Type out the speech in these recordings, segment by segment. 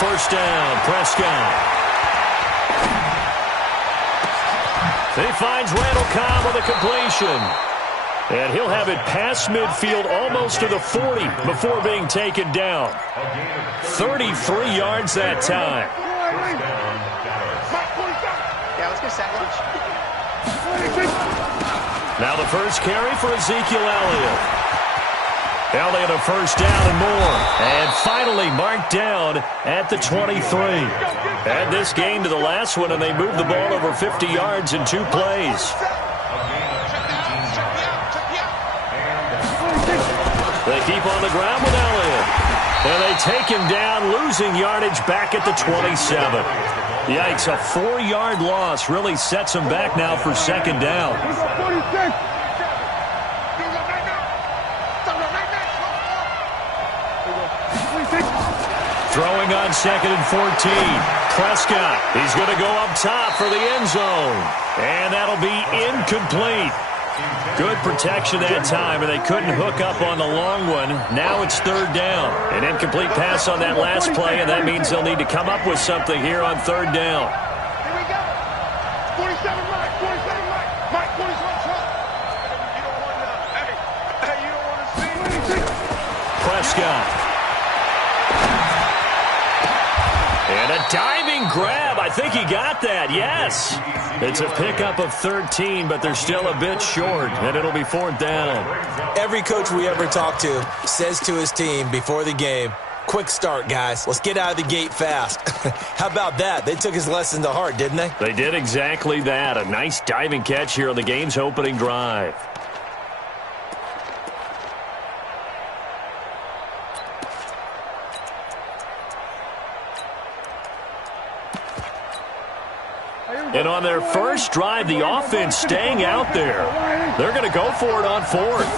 First down, Prescott. He finds Randall Cobb with a completion. And he'll have it past midfield almost to the 40 before being taken down. 33 yards that time. Yeah, let's get sack lunch. Now the first carry for Ezekiel Elliott. Elliott a first down and more. And finally marked down at the 23. Add this game to the last one, and they moved the ball over 50 yards in 2 plays. They keep on the ground with Elliott. And they take him down, losing yardage back at the 27. Yikes, a 4-yard loss really sets him back now for second down. Throwing on 2nd and 14. Prescott, he's going to go up top for the end zone. And that'll be incomplete. Good protection that time, and they couldn't hook up on the long one. Now it's 3rd down. An incomplete pass on that last play, and that means they'll need to come up with something here on 3rd down. Here we go. 47 Mike. 47 Mike. Mike, 47 Mike. You don't want to, hey, you don't want to see. Prescott. And a diving grab. I think he got that. Yes. It's a pickup of 13, but they're still a bit short, and it'll be 4th down. Every coach we ever talk to says to his team before the game, quick start, guys. Let's get out of the gate fast. How about that? They took his lesson to heart, didn't they? They did exactly that. A nice diving catch here on the game's opening drive. And on their first drive, the offense staying out there. They're going to go for it on 4th.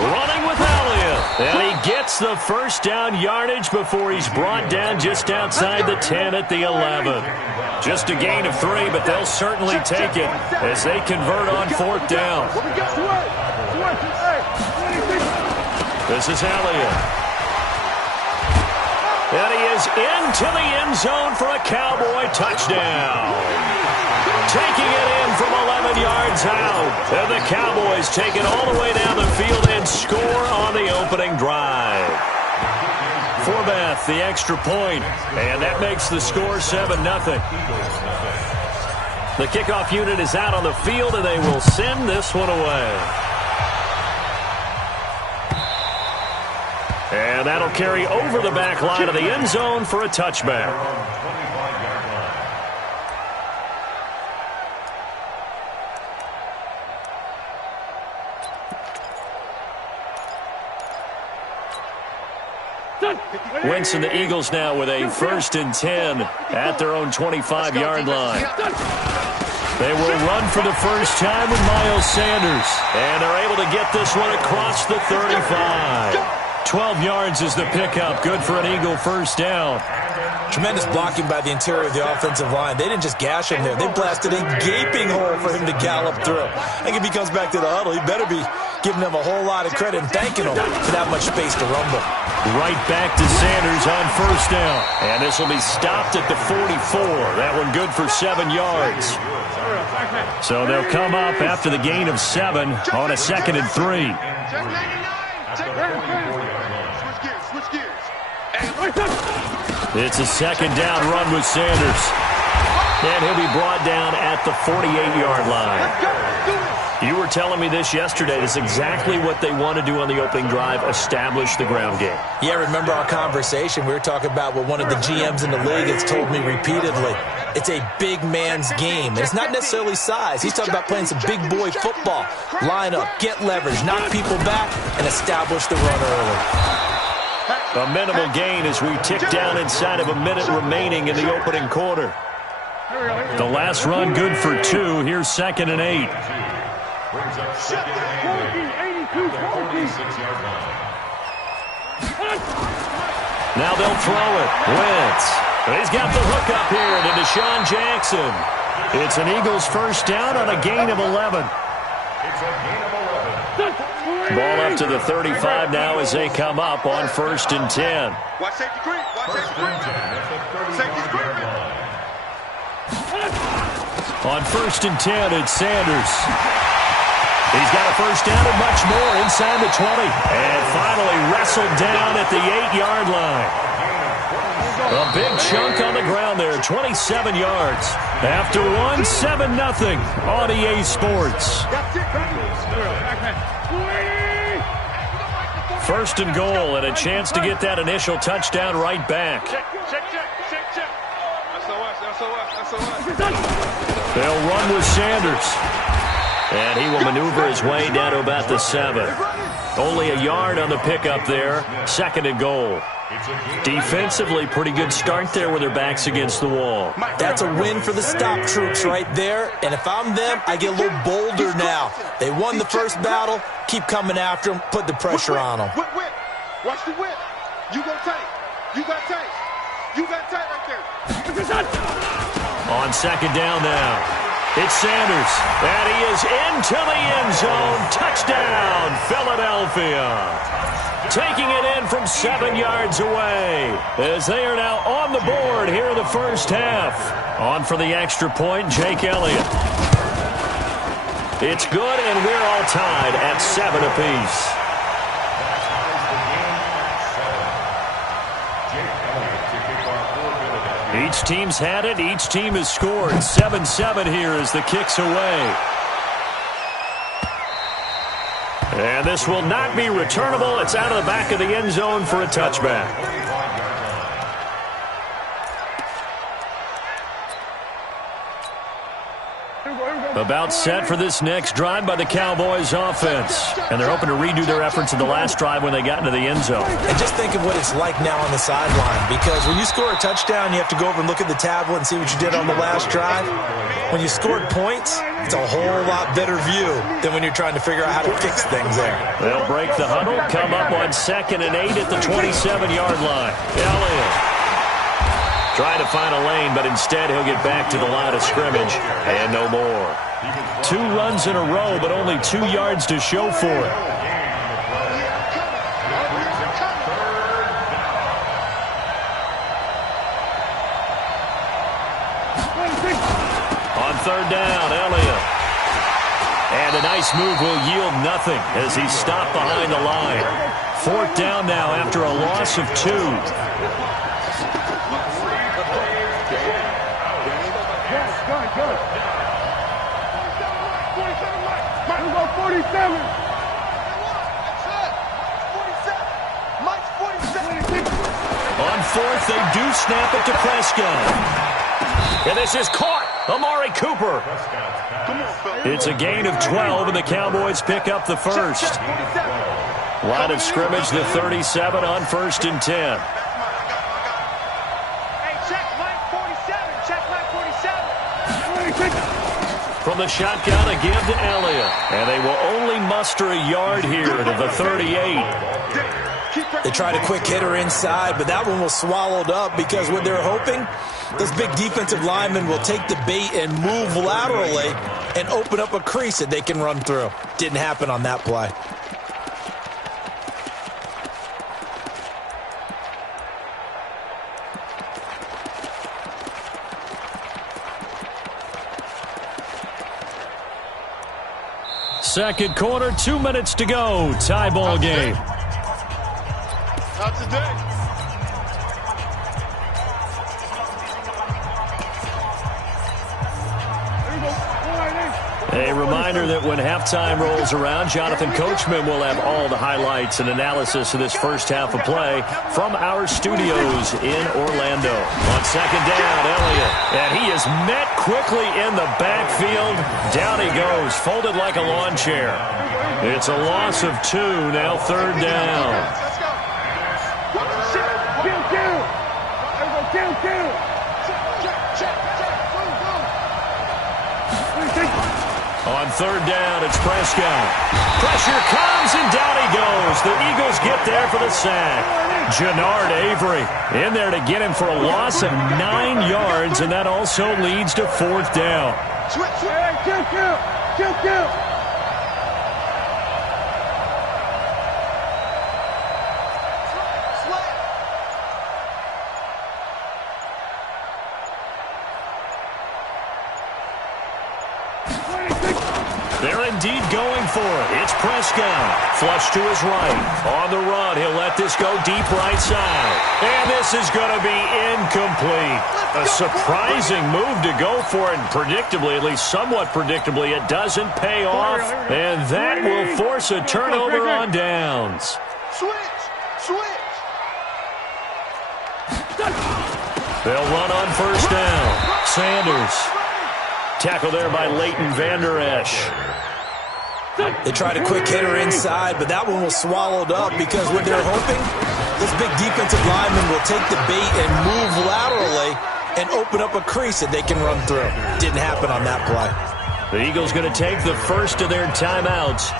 Running with Elliott. And he gets the first down yardage before he's brought down just outside the 10 at the 11. Just a gain of 3, but they'll certainly take it as they convert on 4th down. This is Elliott. And he is into the end zone for a Cowboy touchdown. Taking it in from 11 yards out. And the Cowboys take it all the way down the field and score on the opening drive. Forbath, the extra point. And that makes the score 7-0. The kickoff unit is out on the field, and they will send this one away. And that'll carry over the back line of the end zone for a touchback. Wentz and the Eagles now with a 1st and 10 at their own 25-yard line. They will run for the first time with Miles Sanders. And they're able to get this one across the 35. 12 yards is the pickup. Good for an Eagle first down. Tremendous blocking by the interior of the offensive line. They didn't just gash him there. They blasted a gaping hole for him to gallop through. I think if he comes back to the huddle, he better be giving them a whole lot of credit and thanking them for that much space to rumble. Right back to Sanders on first down. And this will be stopped at the 44. That one good for 7 yards. So they'll come up after the gain of 7 on a 2nd and 3. It's a 2nd down run with Sanders. And he'll be brought down at the 48-yard line. You were telling me this yesterday. This is exactly what they want to do on the opening drive, establish the ground game. Yeah, remember our conversation? We were talking about what one of the GMs in the league has told me repeatedly. It's a big man's game. And it's not necessarily size. He's talking about playing some big boy football. Line up, get leverage, knock people back, and establish the run early. A minimal gain as we tick down inside of a minute remaining in the opening quarter. The last run good for 2. Here's 2nd and 8. Now they'll throw it. Wentz. He's got the hook up here to Deshaun Jackson. It's an Eagles first down on a gain of 11. It's a gain of 11. Ball up to the 35 now as they come up on 1st and 10. Watch safety green. Watch safety green. Safety's green. On 1st and 10, it's Sanders. He's got a first down and much more inside the 20. And finally wrestled down at the 8-yard line. A big chunk on the ground there, 27 yards. After one, 7-0 on EA Sports. 1st and goal and a chance to get that initial touchdown right back. Check. SOS. They'll run with Sanders. And he will maneuver his way down to about the 7. Only a yard on the pickup there. 2nd and goal. Defensively, pretty good start there with their backs against the wall. That's a win for the stop troops right there. And if I'm them, I get a little bolder now. They won the first battle. Keep coming after them. Put the pressure on them. Whip. Watch the whip. You go tight. You got tight. You got tight right there. On 2nd down now. It's Sanders. And he is into the end zone. Touchdown, Philadelphia. Taking it in from 7 yards away as they are now on the board here in the first half. On for the extra point, Jake Elliott. It's good, and we're all tied at 7 apiece. Each team's had it. Each team has scored. 7-7 here as the kick's away. And this will not be returnable. It's out of the back of the end zone for a touchback. About set for this next drive by the Cowboys offense. And they're hoping to redo their efforts in the last drive when they got into the end zone. And just think of what it's like now on the sideline. Because when you score a touchdown, you have to go over and look at the tablet and see what you did on the last drive. When you scored points, it's a whole lot better view than when you're trying to figure out how to fix things there. They'll break the huddle, come up on 2nd and 8 at the 27-yard line. Elliott trying to find a lane, but instead he'll get back to the line of scrimmage and no more. 2 runs in a row, but only 2 yards to show for it. On 3rd down, Elliott. And a nice move will yield nothing as he's stopped behind the line. 4th down now after a loss of 2. Good. 47, Mike. Mike, go 47. Mike's 47. On 4th, they do snap it to Prescott. And this is caught. Amari Cooper. It's a gain of 12, and the Cowboys pick up the first. Line of scrimmage, the 37 on 1st and 10. From the shotgun, a give to Elliott. And they will only muster a yard here to the 38. They tried a quick hitter inside, but that one was swallowed up because what they're hoping, this big defensive lineman will take the bait and move laterally and open up a crease that they can run through. Didn't happen on that play. Second quarter, 2 minutes to go. Tie ball game. Not today. A reminder that when halftime rolls around, Jonathan Coachman will have all the highlights and analysis of this first half of play from our studios in Orlando. On 2nd down, Elliott. And he is met quickly in the backfield. Down he goes, folded like a lawn chair. It's a loss of 2, now 3rd down. On 3rd down, it's Prescott. Pressure comes, and down he goes. The Eagles get there for the sack. Jannard Avery in there to get him for a loss of 9 yards, and that also leads to 4th down. They're indeed going for it. It's Prescott. Flush to his right. On the run, he'll let this go deep right side. And this is going to be incomplete. A surprising move to go for it. And predictably, at least somewhat predictably, it doesn't pay off. And that will force a turnover on downs. Switch. They'll run on first down. Sanders. Tackle there by Leighton Vander Esch. They tried a quick hitter inside, but that one was swallowed up because what they're hoping, this big defensive lineman will take the bait and move laterally and open up a crease that they can run through. Didn't happen on that play. The Eagles going to take the first of their timeouts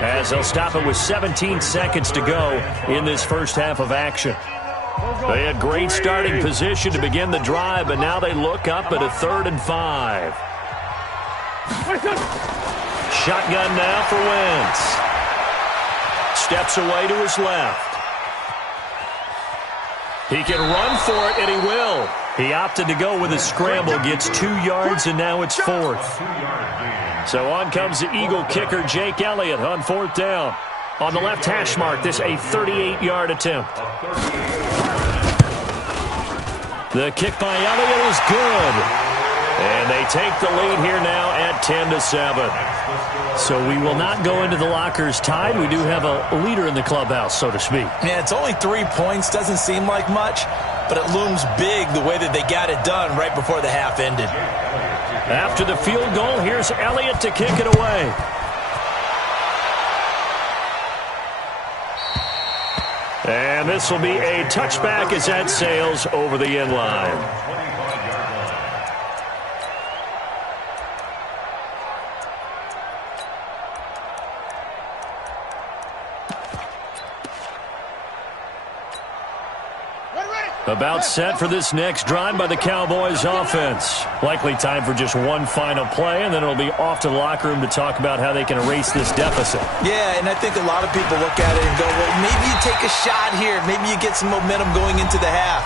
as they'll stop it with 17 seconds to go in this first half of action. They had great starting position to begin the drive, but now they look up at a 3rd and 5. Shotgun now for Wentz. Steps away to his left. He can run for it, and he will. He opted to go with a scramble, gets 2 yards, and now it's 4th. So on comes the Eagle kicker, Jake Elliott, on 4th down. On the left hash mark, this a 38-yard attempt. The kick by Elliott is good. And they take the lead here now at 10-7. So we will not go into the lockers tied. We do have a leader in the clubhouse, so to speak. Yeah, it's only 3 points. Doesn't seem like much, but it looms big the way that they got it done right before the half ended. After the field goal, here's Elliott to kick it away. And this will be a touchback as that sails over the end line. About set for this next drive by the Cowboys offense. Likely time for just one final play, and then it'll be off to the locker room to talk about how they can erase this deficit. Yeah, and I think a lot of people look at it and go, well, maybe you take a shot here. Maybe you get some momentum going into the half.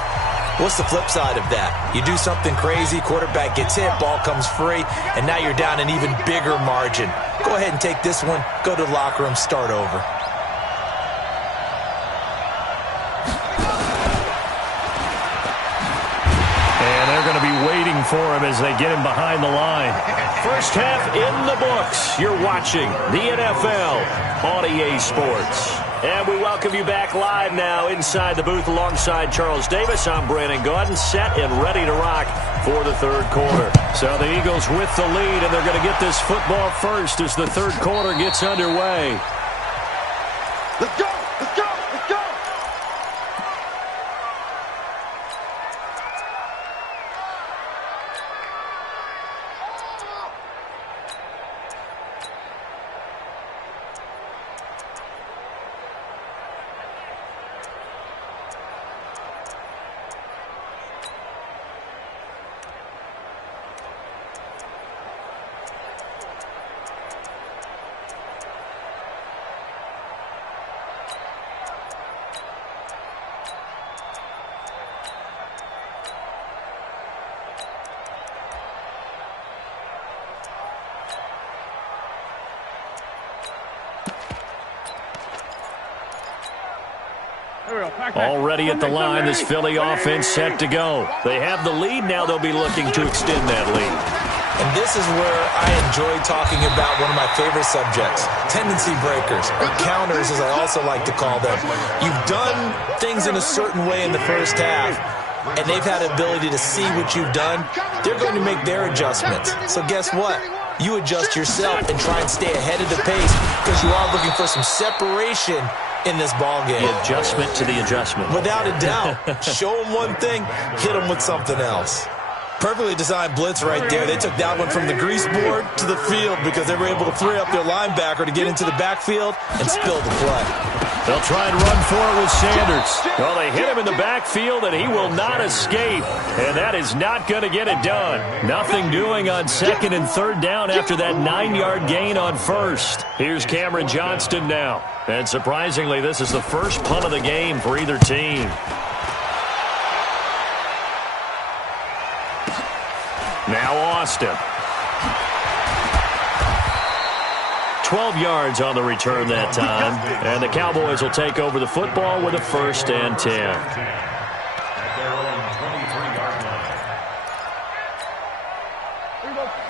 What's the flip side of that? You do something crazy, quarterback gets hit, ball comes free, and now you're down an even bigger margin. Go ahead and take this one, go to the locker room, start over. Going to be waiting for him as they get him behind the line. First half in the books. You're watching the NFL on EA Sports. And we welcome you back live now inside the booth alongside Charles Davis. I'm Brandon Gordon, set and ready to rock for the third quarter. So the Eagles with the lead, and they're going to get this football first as the third quarter gets underway. Let's go! Let's go! Let's go! Already at the line, this Philly offense set to go. They have the lead. Now they'll be looking to extend that lead. And this is where I enjoy talking about one of my favorite subjects, tendency breakers, or counters as I also like to call them. You've done things in a certain way in the first half, and they've had the ability to see what you've done. They're going to make their adjustments. So guess what? You adjust yourself and try and stay ahead of the pace because you are looking for some separation in this ball game. The adjustment to the adjustment. Without a doubt. Show them one thing, hit them with something else. Perfectly designed blitz right there. They took that one from the grease board to the field because they were able to free up their linebacker to get into the backfield and spill the play. They'll try and run for it with Sanders. Well, they hit him in the backfield, and he will not escape. And that is not going to get it done. Nothing doing on second and third down after that 9-yard gain on first. Here's Cameron Johnston now. And surprisingly, this is the first punt of the game for either team. Now Austin. 12 yards on the return that time. And the Cowboys will take over the football with a 1st and 10.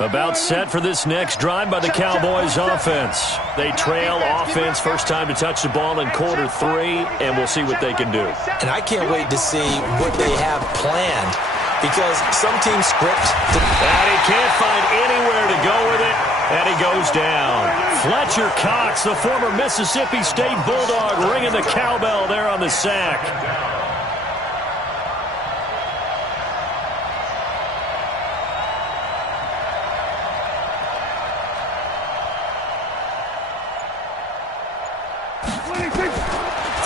About set for this next drive by the Cowboys offense. They trail offense, first time to touch the ball in quarter 3, and we'll see what they can do. And I can't wait to see what they have planned, because some teams script. And he can't find anywhere to go with it, and he goes down. Fletcher Cox, the former Mississippi State Bulldog, ringing the cowbell there on the sack.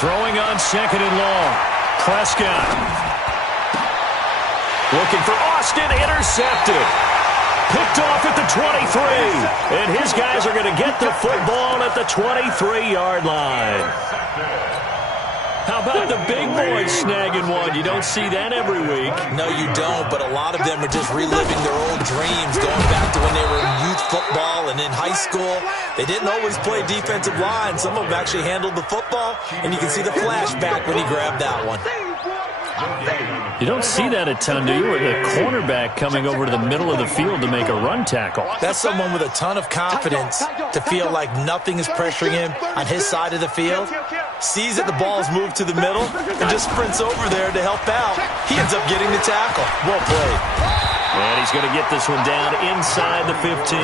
Throwing on 2nd and long. Prescott. Looking for Austin. Intercepted. Picked off at the 23. And his guys are going to get the football at the 23-yard line. How about the big boys snagging one? You don't see that every week. No, you don't, but a lot of them are just reliving their old dreams, going back to when they were in youth football and in high school. They didn't always play defensive line. Some of them actually handled the football, and you can see the flashback when he grabbed that one. You don't see that a ton, do you? Or the cornerback coming over to the middle of the field to make a run tackle. That's someone with a ton of confidence to feel like nothing is pressuring him on his side of the field. Sees that the ball's moved to the middle and just sprints over there to help out. He ends up getting the tackle. Well played. And he's going to get this one down inside the 15.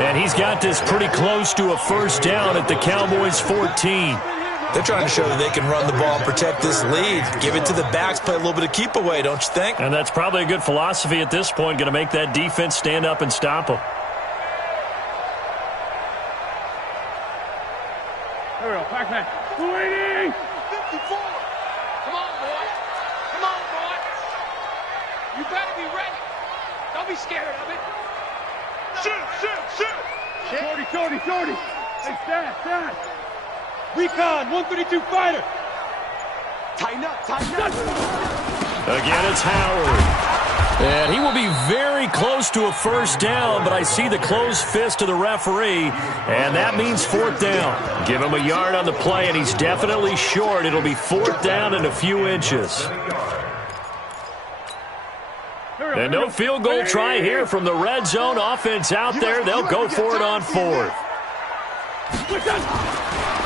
And he's got this pretty close to a 1st down at the Cowboys' 14. They're trying to show that they can run the ball and protect this lead. Give it to the backs, play a little bit of keep away, don't you think? And that's probably a good philosophy at this point, going to make that defense stand up and stop them. Here we go, Pac-Man. 280! 54! Come on, boy. Come on, boy. You better be ready. Don't be scared of it. Shoot! Shorty. Hey, stand. Recon, 132 fighter. Tighten up. Again, it's Howard. And he will be very close to a 1st down, but I see the closed fist of the referee, and that means 4th down. Give him a yard on the play, and he's definitely short. It'll be 4th down and a few inches. And no field goal try here from the red zone offense out there. They'll go for it on 4th.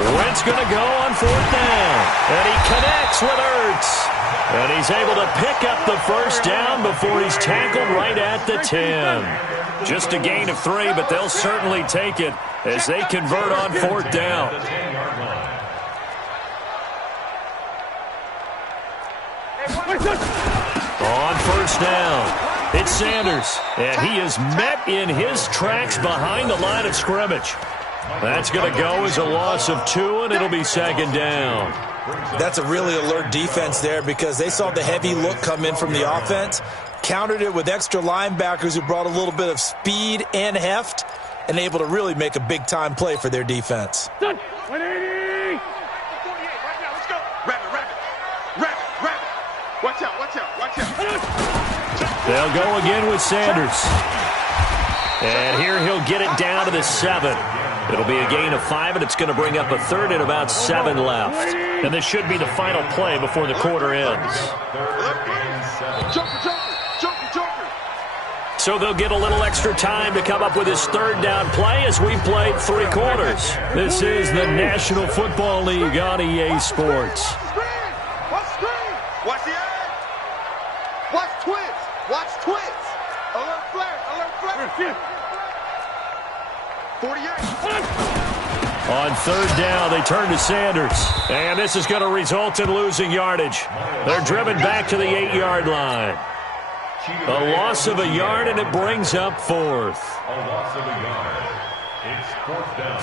Wentz going to go on 4th down. And he connects with Ertz. And he's able to pick up the 1st down before he's tackled right at the 10. Just a gain of 3, but they'll certainly take it as they convert on 4th down. On 1st down, it's Sanders. And he is met in his tracks behind the line of scrimmage. That's going to go as a loss of 2, and it'll be 2nd down. That's a really alert defense there, because they saw the heavy look come in from the offense, countered it with extra linebackers who brought a little bit of speed and heft, and able to really make a big-time play for their defense. 180! 48 right now, let's go. Rabbit. Watch out. They'll go again with Sanders. And here he'll get it down to the 7. It'll be a gain of 5, and it's going to bring up a 3rd and about 7 left. And this should be the final play before the quarter ends. Joker. So they'll get a little extra time to come up with his 3rd down play as we've played 3 quarters. This is the National Football League on EA Sports. Watch the eye. Watch twins. Alert flare. 48. On 3rd down, they turn to Sanders. And this is going to result in losing yardage. They're driven back to the 8-yard line. A loss of a yard, and it brings up 4th. A loss of a yard. It's 4th down.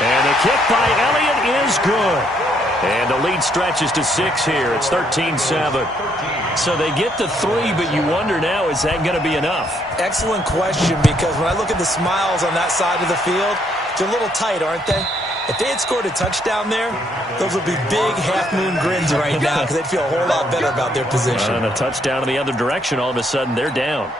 And the kick by Elliott is good. And the lead stretches to 6 here. It's 13-7. So they get the 3, but you wonder now, is that going to be enough? Excellent question, because when I look at the smiles on that side of the field, they're a little tight, aren't they? If they had scored a touchdown there, those would be big half-moon grins right now, because they'd feel a whole lot better about their position. And a touchdown in the other direction, all of a sudden they're down.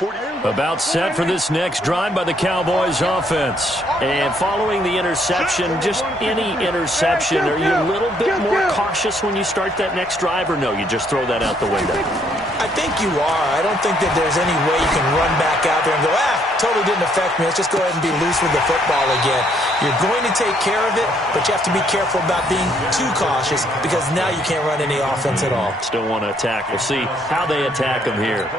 About set for this next drive by the Cowboys offense. And following the interception, just any interception, are you a little bit more cautious when you start that next drive, or no, you just throw that out the window? I think you are. I don't think that there's any way you can run back out there and go, totally didn't affect me. Let's just go ahead and be loose with the football again. You're going to take care of it, but you have to be careful about being too cautious because now you can't run any offense at all. Still want to attack. We'll see how they attack them here.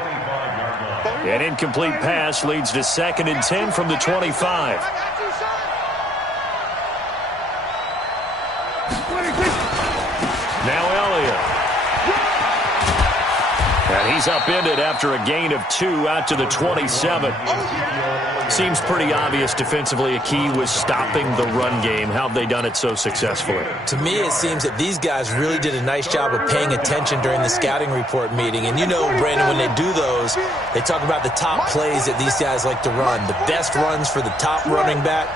An incomplete pass leads to 2nd and 10 from the 25. Now Elliott. And he's upended after a gain of 2 out to the 27. Seems pretty obvious defensively a key was stopping the run game. How have they done it so successfully? To me, it seems that these guys really did a nice job of paying attention during the scouting report meeting. And you know, Brandon, when they do those, they talk about the top plays that these guys like to run. The best runs for the top running back,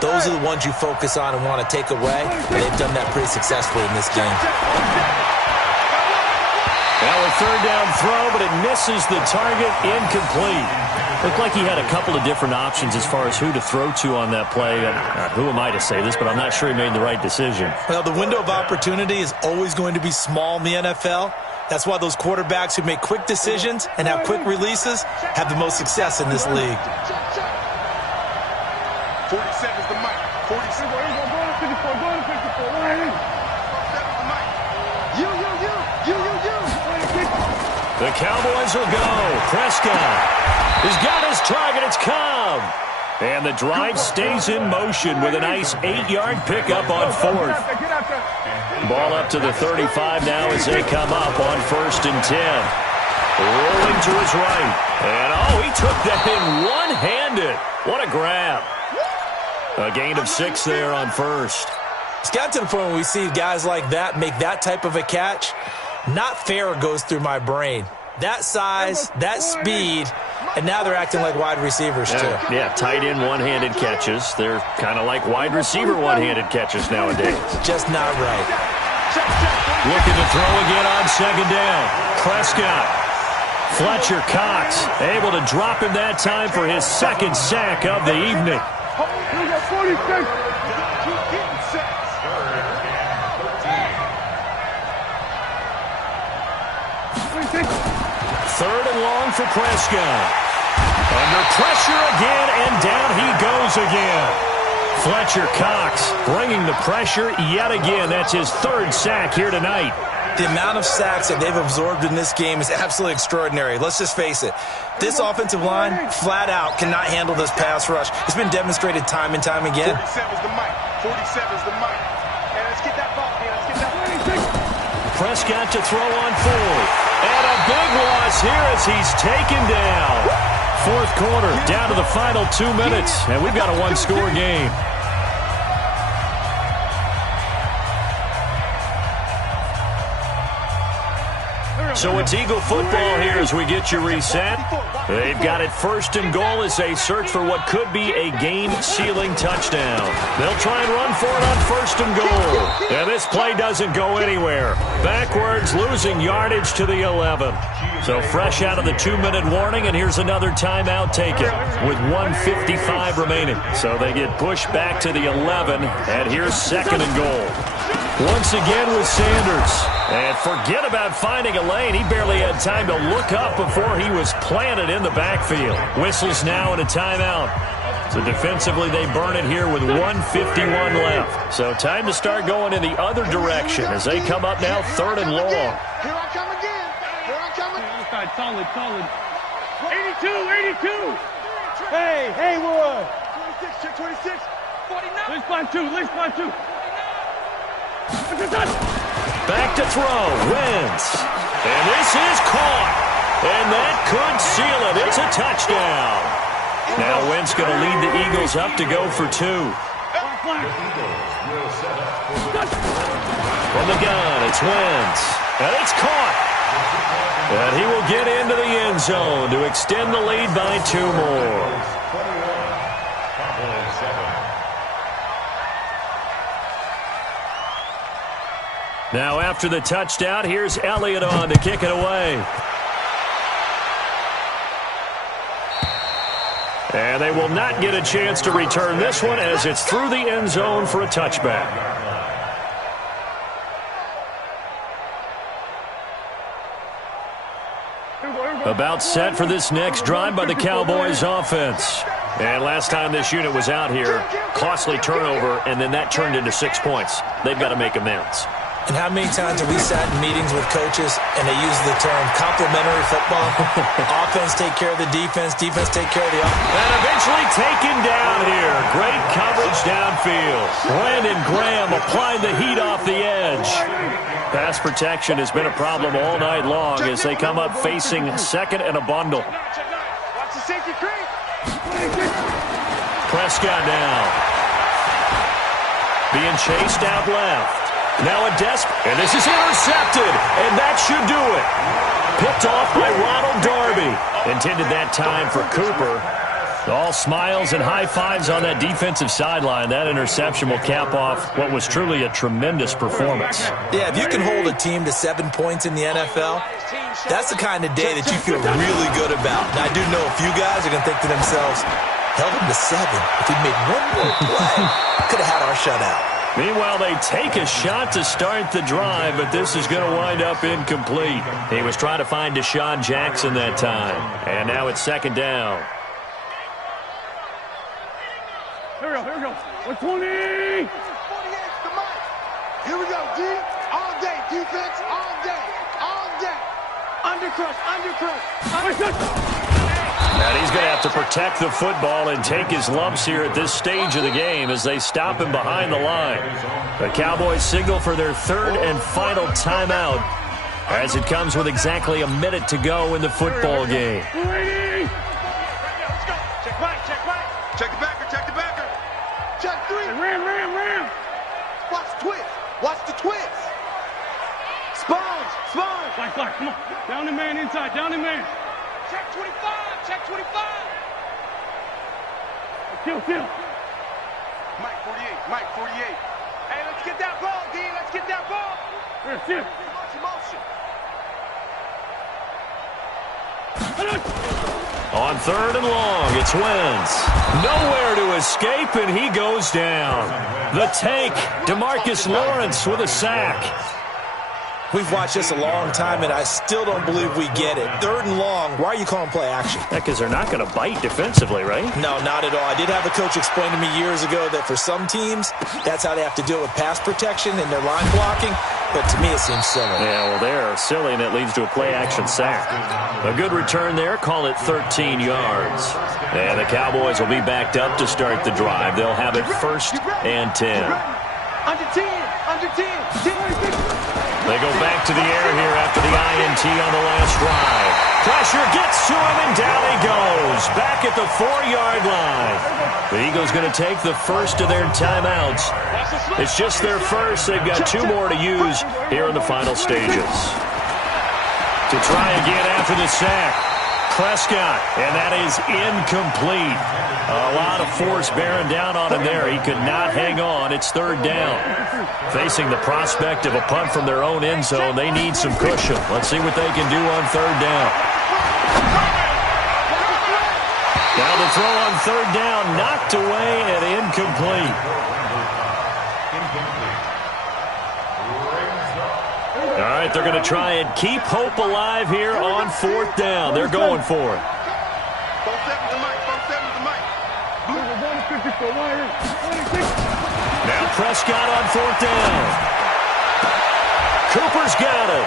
those are the ones you focus on and want to take away. And they've done that pretty successfully in this game. Now a 3rd down throw, but it misses the target, incomplete. Looked like he had a couple of different options as far as who to throw to on that play. Who am I to say this, but I'm not sure he made the right decision. Well, the window of opportunity is always going to be small in the NFL. That's why those quarterbacks who make quick decisions and have quick releases have the most success in this league. 47 is the mic. 47. Go to 54. Go to 54. Right in. You. The Cowboys will go. Prescott has got his target. It's Cobb. And the drive stays in motion with a nice 8-yard pickup on 4th. Ball up to the 35 now as they come up on 1st and 10. Rolling to his right. And, he took that in one-handed. What a grab. A gain of 6 there on 1st. It's got to the point where we see guys like that make that type of a catch. Not fair goes through my brain. That size, that speed, and now they're acting like wide receivers too. Yeah, tight end one-handed catches. They're kind of like wide receiver one-handed catches nowadays. Just not right. Looking to throw again on 2nd down. Prescott. Fletcher Cox able to drop him that time for his 2nd sack of the evening. 3rd and long for Prescott. Under pressure again, and down he goes again. Fletcher Cox bringing the pressure yet again. That's his 3rd sack here tonight. The amount of sacks that they've absorbed in this game is absolutely extraordinary. Let's just face it. This offensive line, flat out, cannot handle this pass rush. It's been demonstrated time and time again. 47 is the mic. 47 is the mic. And let's get that ball, man. Let's get that. Prescott to throw on 4th. And a big loss here as he's taken down. 4th quarter, down to the final 2 minutes. And we've got a 1-score game. So it's Eagle football here as we get you reset. They've got it 1st and goal as they search for what could be a game-sealing touchdown. They'll try and run for it on 1st and goal. And this play doesn't go anywhere. Backwards, losing yardage to the 11. So fresh out of the 2-minute warning, and here's another timeout taken with 1:55 remaining. So they get pushed back to the 11, and here's 2nd and goal. Once again with Sanders. And forget about finding a lane. He barely had time to look up before he was planted in the backfield. Whistles now and a timeout. So defensively, they burn it here with 1:51 left. So time to start going in the other direction as they come up now 3rd and long. Here I come again. Here I come again. Solid. 82. Hey, Wood. 26, check 26. 49. Let's fly two. Back to throw. Wentz. And this is caught. And that could seal it. It's a touchdown. Now Wentz going to lead the Eagles up to go for 2. From the gun, it's Wentz. And it's caught. And he will get into the end zone to extend the lead by 2 more. Now after the touchdown, here's Elliott on to kick it away. And they will not get a chance to return this one as it's through the end zone for a touchback. About set for this next drive by the Cowboys offense. And last time this unit was out here, costly turnover, and then that turned into 6 points. They've got to make amends. And how many times have we sat in meetings with coaches and they use the term complementary football? Offense take care of the defense, defense take care of the offense. And eventually taken down here. Great coverage downfield. Brandon Graham applying the heat off the edge. Pass protection has been a problem all night long as they come up facing second and a bundle. Watch the safety creep. Prescott now. Being chased out left. Now a and this is intercepted, and that should do it. Picked off by Ronald Darby. Intended that time for Cooper. All smiles and high fives on that defensive sideline. That interception will cap off what was truly a tremendous performance. Yeah, if you can hold a team to 7 points in the NFL, that's the kind of day that you feel really good about. And I do know a few guys are going to think to themselves, held them to 7. If we made one more play, could have had our shutout. Meanwhile, they take a shot to start the drive, but this is going to wind up incomplete. He was trying to find Deshaun Jackson that time. And now it's second down. Here we go. 120. 48 to Mike. Here we go, D. All day. Defense all day. All day. Undercrush. And he's going to have to protect the football and take his lumps here at this stage of the game as they stop him behind the line. The Cowboys signal for their third and final timeout as it comes with exactly a minute to go in the football game. Let's go. Check right. Check the backer. Check 3. Ram. Watch the twist. Sponge. Flash. Come on. Down the man inside. Check 25. Kill. Mike 48. Hey, let's get that ball, D. Let's get that ball. Here. Motion. On third and long, it's Wentz. Nowhere to escape, and he goes down. The tank, DeMarcus Lawrence with a sack. We've watched this a long time, and I still don't believe we get it. Third and long, why are you calling play action? Because they're not going to bite defensively, right? No, not at all. I did have a coach explain to me years ago that for some teams, that's how they have to deal with pass protection and their line blocking. But to me, it seems silly. Yeah, well, they're silly, and it leads to a play-action sack. A good return there. Call it 13 yards. And the Cowboys will be backed up to start the drive. They'll have it first and 10. Under 10. They go back to the air here after the INT on the last drive. Pressure gets to him, and down he goes. Back at the 4-yard line. The Eagles going to take the first of their timeouts. It's just their first. They've got 2 more to use here in the final stages. To try again after the sack. Prescott, and that is incomplete. A lot of force bearing down on him there. He could not hang on. It's third down. Facing the prospect of a punt from their own end zone, they need some cushion. Let's see what they can do on third down. Now the throw on third down, knocked away and incomplete. All right, they're going to try and keep hope alive here on fourth down. They're going for it. Now Prescott on fourth down. Cooper's got it.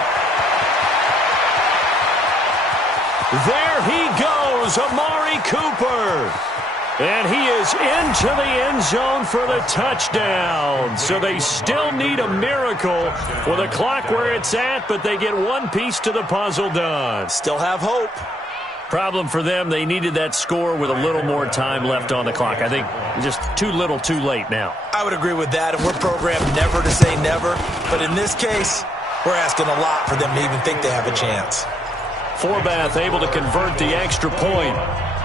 There he goes, Amari Cooper. And he is into the end zone for the touchdown. So they still need a miracle with the clock where it's at, but they get one piece to the puzzle done. Still have hope. Problem for them, they needed that score with a little more time left on the clock. I think just too little too late now. I would agree with that, and we're programmed never to say never. But in this case, we're asking a lot for them to even think they have a chance. Forbath able to convert the extra point.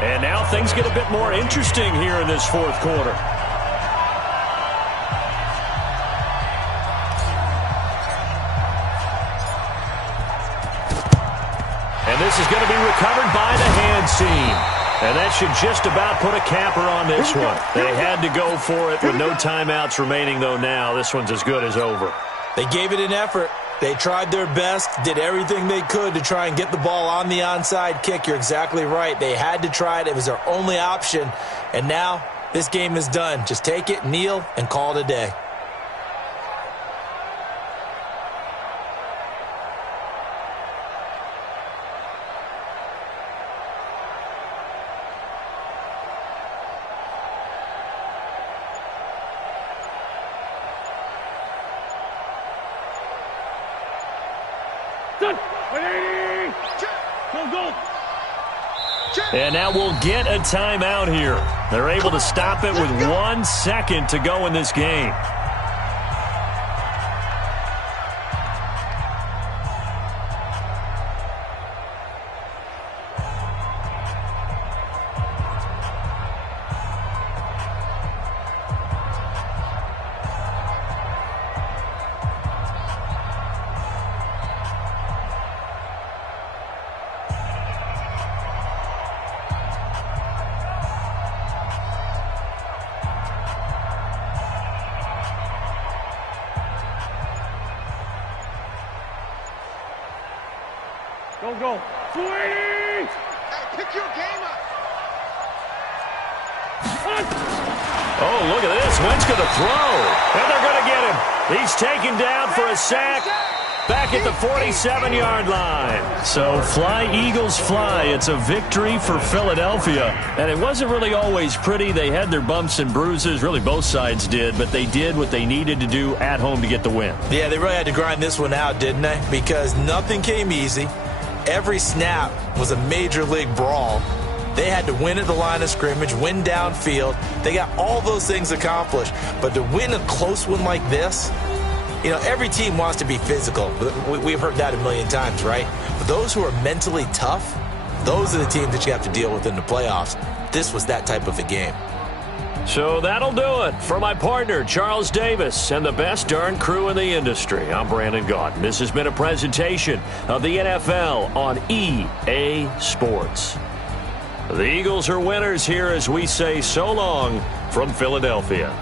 And now things get a bit more interesting here in this fourth quarter. And this is going to be recovered by the hands team. And that should just about put a capper on this one. They had to go for it with no timeouts remaining, though, now. This one's as good as over. They gave it an effort. They tried their best, did everything they could to try and get the ball on the onside kick. You're exactly right. They had to try it. It was their only option. And now this game is done. Just take it, kneel, and call it a day. And now we'll get a timeout here. They're able to stop it with 1 second to go in this game. Go. 280! Hey, pick your game up. Oh, look at this. Wentz going to throw. And they're going to get him. He's taken down for a sack back at the 47-yard line. So fly, Eagles, fly. It's a victory for Philadelphia. And it wasn't really always pretty. They had their bumps and bruises. Really, both sides did. But they did what they needed to do at home to get the win. Yeah, they really had to grind this one out, didn't they? Because nothing came easy. Every snap was a major league brawl. They had to win at the line of scrimmage, win downfield. They got all those things accomplished. But to win a close one like this, you know, every team wants to be physical. We've heard that a million times, right? But those who are mentally tough, those are the teams that you have to deal with in the playoffs. This was that type of a game. So that'll do it for my partner, Charles Davis, and the best darn crew in the industry. I'm Brandon Gaudin. This has been a presentation of the NFL on EA Sports. The Eagles are winners here as we say so long from Philadelphia.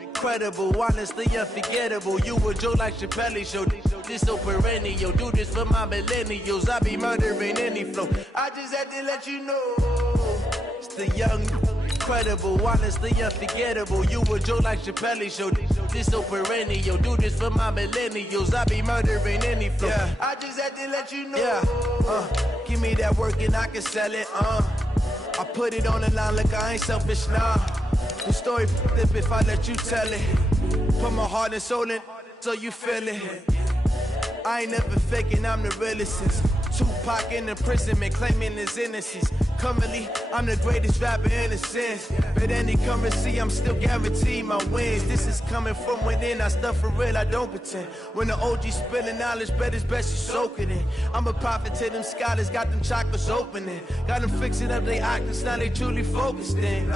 Incredible, honestly unforgettable. You a Joe like Chappelle show. This so perennial. Do this for my millennials. I be murdering any flow. I just had to let you know. It's the young, incredible, honestly unforgettable. You a Joe like Chappelle show. This so perennial. Do this for my millennials. I be murdering any flow. Yeah. I just had to let you know. Yeah. Give me that work and I can sell it. I put it on the line like I ain't selfish, nah. The story flip if I let you tell it. Put my heart and soul in so you feel it. I ain't never faking, I'm the realest since Tupac in imprisonment, claiming his innocence. Currently, I'm the greatest rapper in a sense. But any currency, I'm still guaranteed my wins. This is coming from within, I stuff for real, I don't pretend. When the OG spilling knowledge, bet it's best you soak it in. I'm a prophet to them scholars, got them chakras opening. Got them fixing up they octaves, now they truly focused in.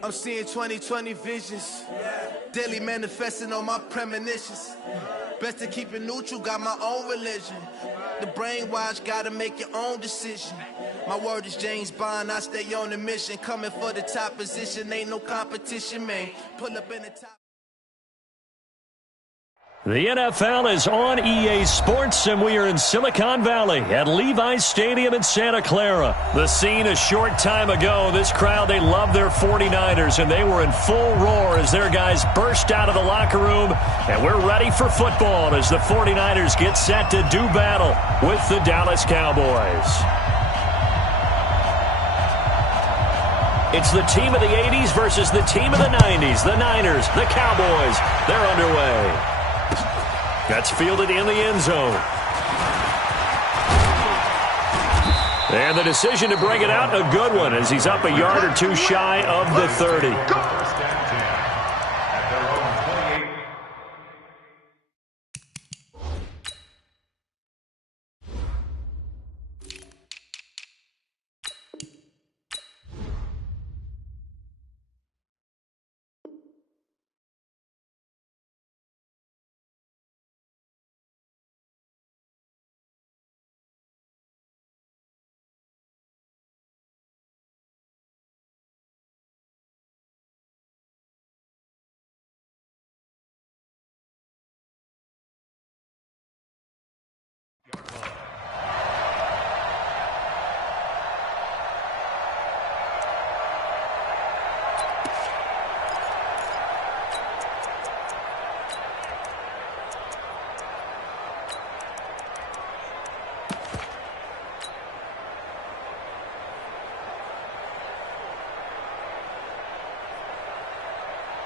I'm seeing 2020 visions. Daily manifesting on my premonitions. Best to keep it neutral, got my own religion. The brainwash, gotta make your own decision. My word is James Bond, I stay on the mission. Coming for the top position, ain't no competition, man. Pull up in the top. The NFL is on EA Sports, and we are in Silicon Valley at Levi's Stadium in Santa Clara. The scene a short time ago, this crowd, they love their 49ers, and they were in full roar as their guys burst out of the locker room, and we're ready for football as the 49ers get set to do battle with the Dallas Cowboys. It's the team of the 80s versus the team of the 90s. The Niners, the Cowboys, they're underway. That's fielded in the end zone. And the decision to bring it out, a good one, as he's up a yard or two shy of the 30.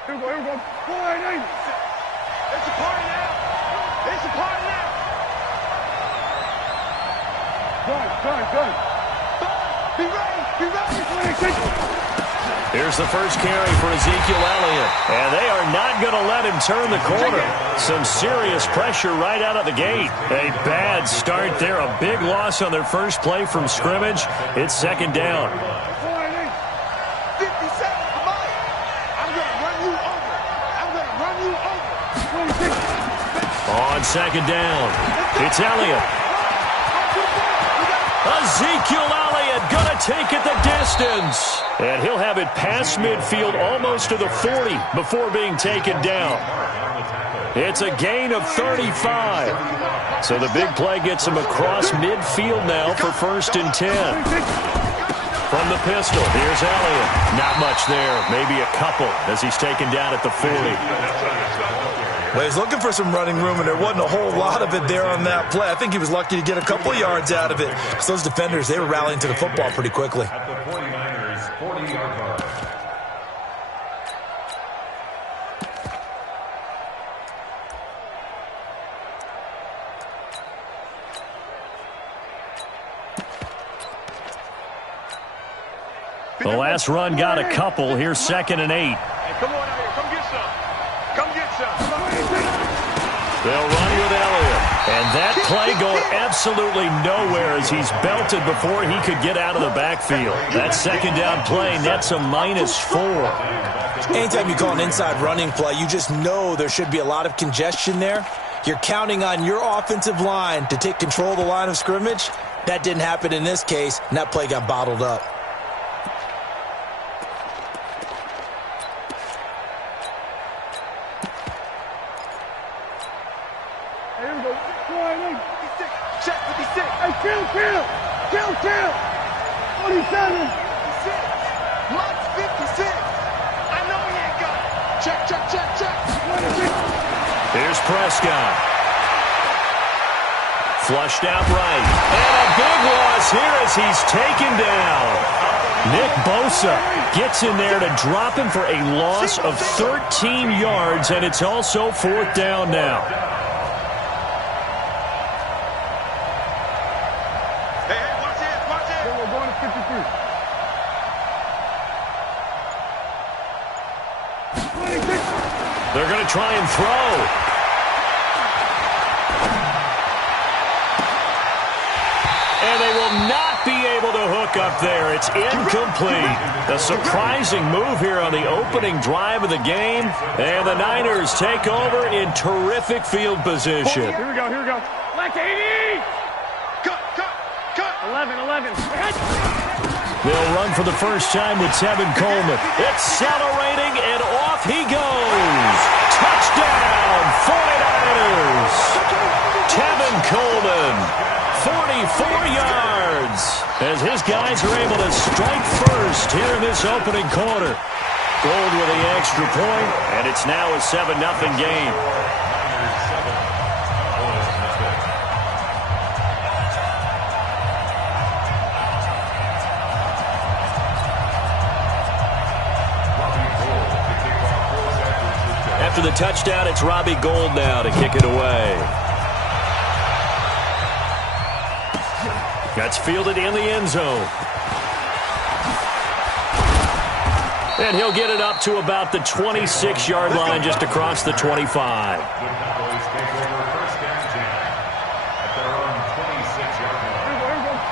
Here we go. It's a party now. It's a party now. Good. Be ready. Here's the first carry for Ezekiel Elliott. And they are not going to let him turn the corner. Some serious pressure right out of the gate. A bad start there. A big loss on their first play from scrimmage. It's second down. 50 seconds for mine. I'm going to run you over. On second down, it's Elliott. Ezekiel Elliott going to take it the distance. And he'll have it past midfield almost to the 40 before being taken down. It's a gain of 35. So the big play gets him across midfield now for 1st and 10. From the pistol, here's Elliott. Not much there, maybe a couple as he's taken down at the 40. Well, he's looking for some running room, and there wasn't a whole lot of it there on that play. I think he was lucky to get a couple yards out of it. Because those defenders, they were rallying to the football pretty quickly. At the 49ers, 40-yard line. The last run got a couple. Here's 2nd and 8. Hey, come on out here. Come get some. They'll run with Elliott. And that play going absolutely nowhere as he's belted before he could get out of the backfield. That second down play nets a -4. Anytime you call an inside running play, you just know there should be a lot of congestion there. You're counting on your offensive line to take control of the line of scrimmage. That didn't happen in this case, and that play got bottled up. Check 56. Hey, kill. 47. 56. Mike's 56. I know he ain't got it. Check. 26. Here's Prescott. Flushed out right. And a big loss here as he's taken down. Nick Bosa gets in there to drop him for a loss of 13 yards, and it's also 4th down now. They're going to try and throw. And they will not be able to hook up there. It's incomplete. A surprising move here on the opening drive of the game. And the Niners take over in terrific field position. Here we go. Black 80. Cut. 11. They'll run for the first time with Tevin Coleman. Accelerating, and off he goes. Touchdown, 49ers. Tevin Coleman, 44 yards. As his guys are able to strike first here in this opening quarter. Gold with the extra point, and it's now a 7-0 game. after the touchdown, it's Robbie Gould now to kick it away. That's fielded in the end zone. And he'll get it up to about the 26-yard line, just across the 25.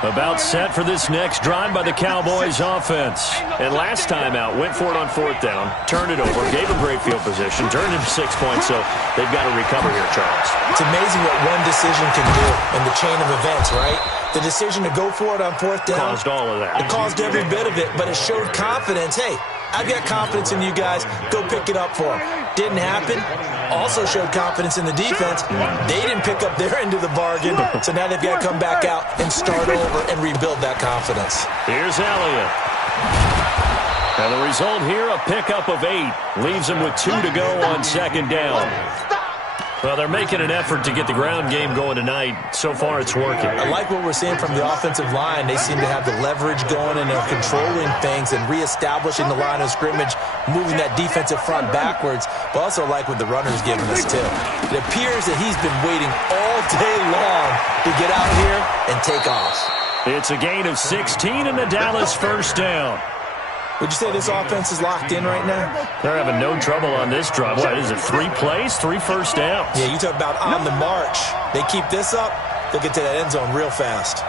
About set for this next drive by the Cowboys offense. And last time out, went for it on 4th down, turned it over, gave a great field position, turned it 6 points, so they've got to recover here, Charles. It's amazing what one decision can do in the chain of events, right? The decision to go for it on 4th down. Caused all of that. It caused every bit of it, but it showed confidence. Hey, I've got confidence in you guys. Go pick it up for them. Didn't happen. Also showed confidence in the defense. They didn't pick up their end of the bargain, so now they've got to come back out and start over and rebuild that confidence. Here's Elliott. And the result here, a pickup of 8. Leaves them with 2 to go on 2nd down. Well, they're making an effort to get the ground game going tonight. So far, it's working. I like what we're seeing from the offensive line. They seem to have the leverage going, and they're controlling things and reestablishing the line of scrimmage, moving that defensive front backwards, but also like what the runner's giving us, too. It appears that he's been waiting all day long to get out here and take off. It's a gain of 16 and the Dallas first down. Would you say this offense is locked in right now? They're having no trouble on this drive. What is it, 3 plays, 3 first downs? Yeah, you talk about on the march. They keep this up, they'll get to that end zone real fast.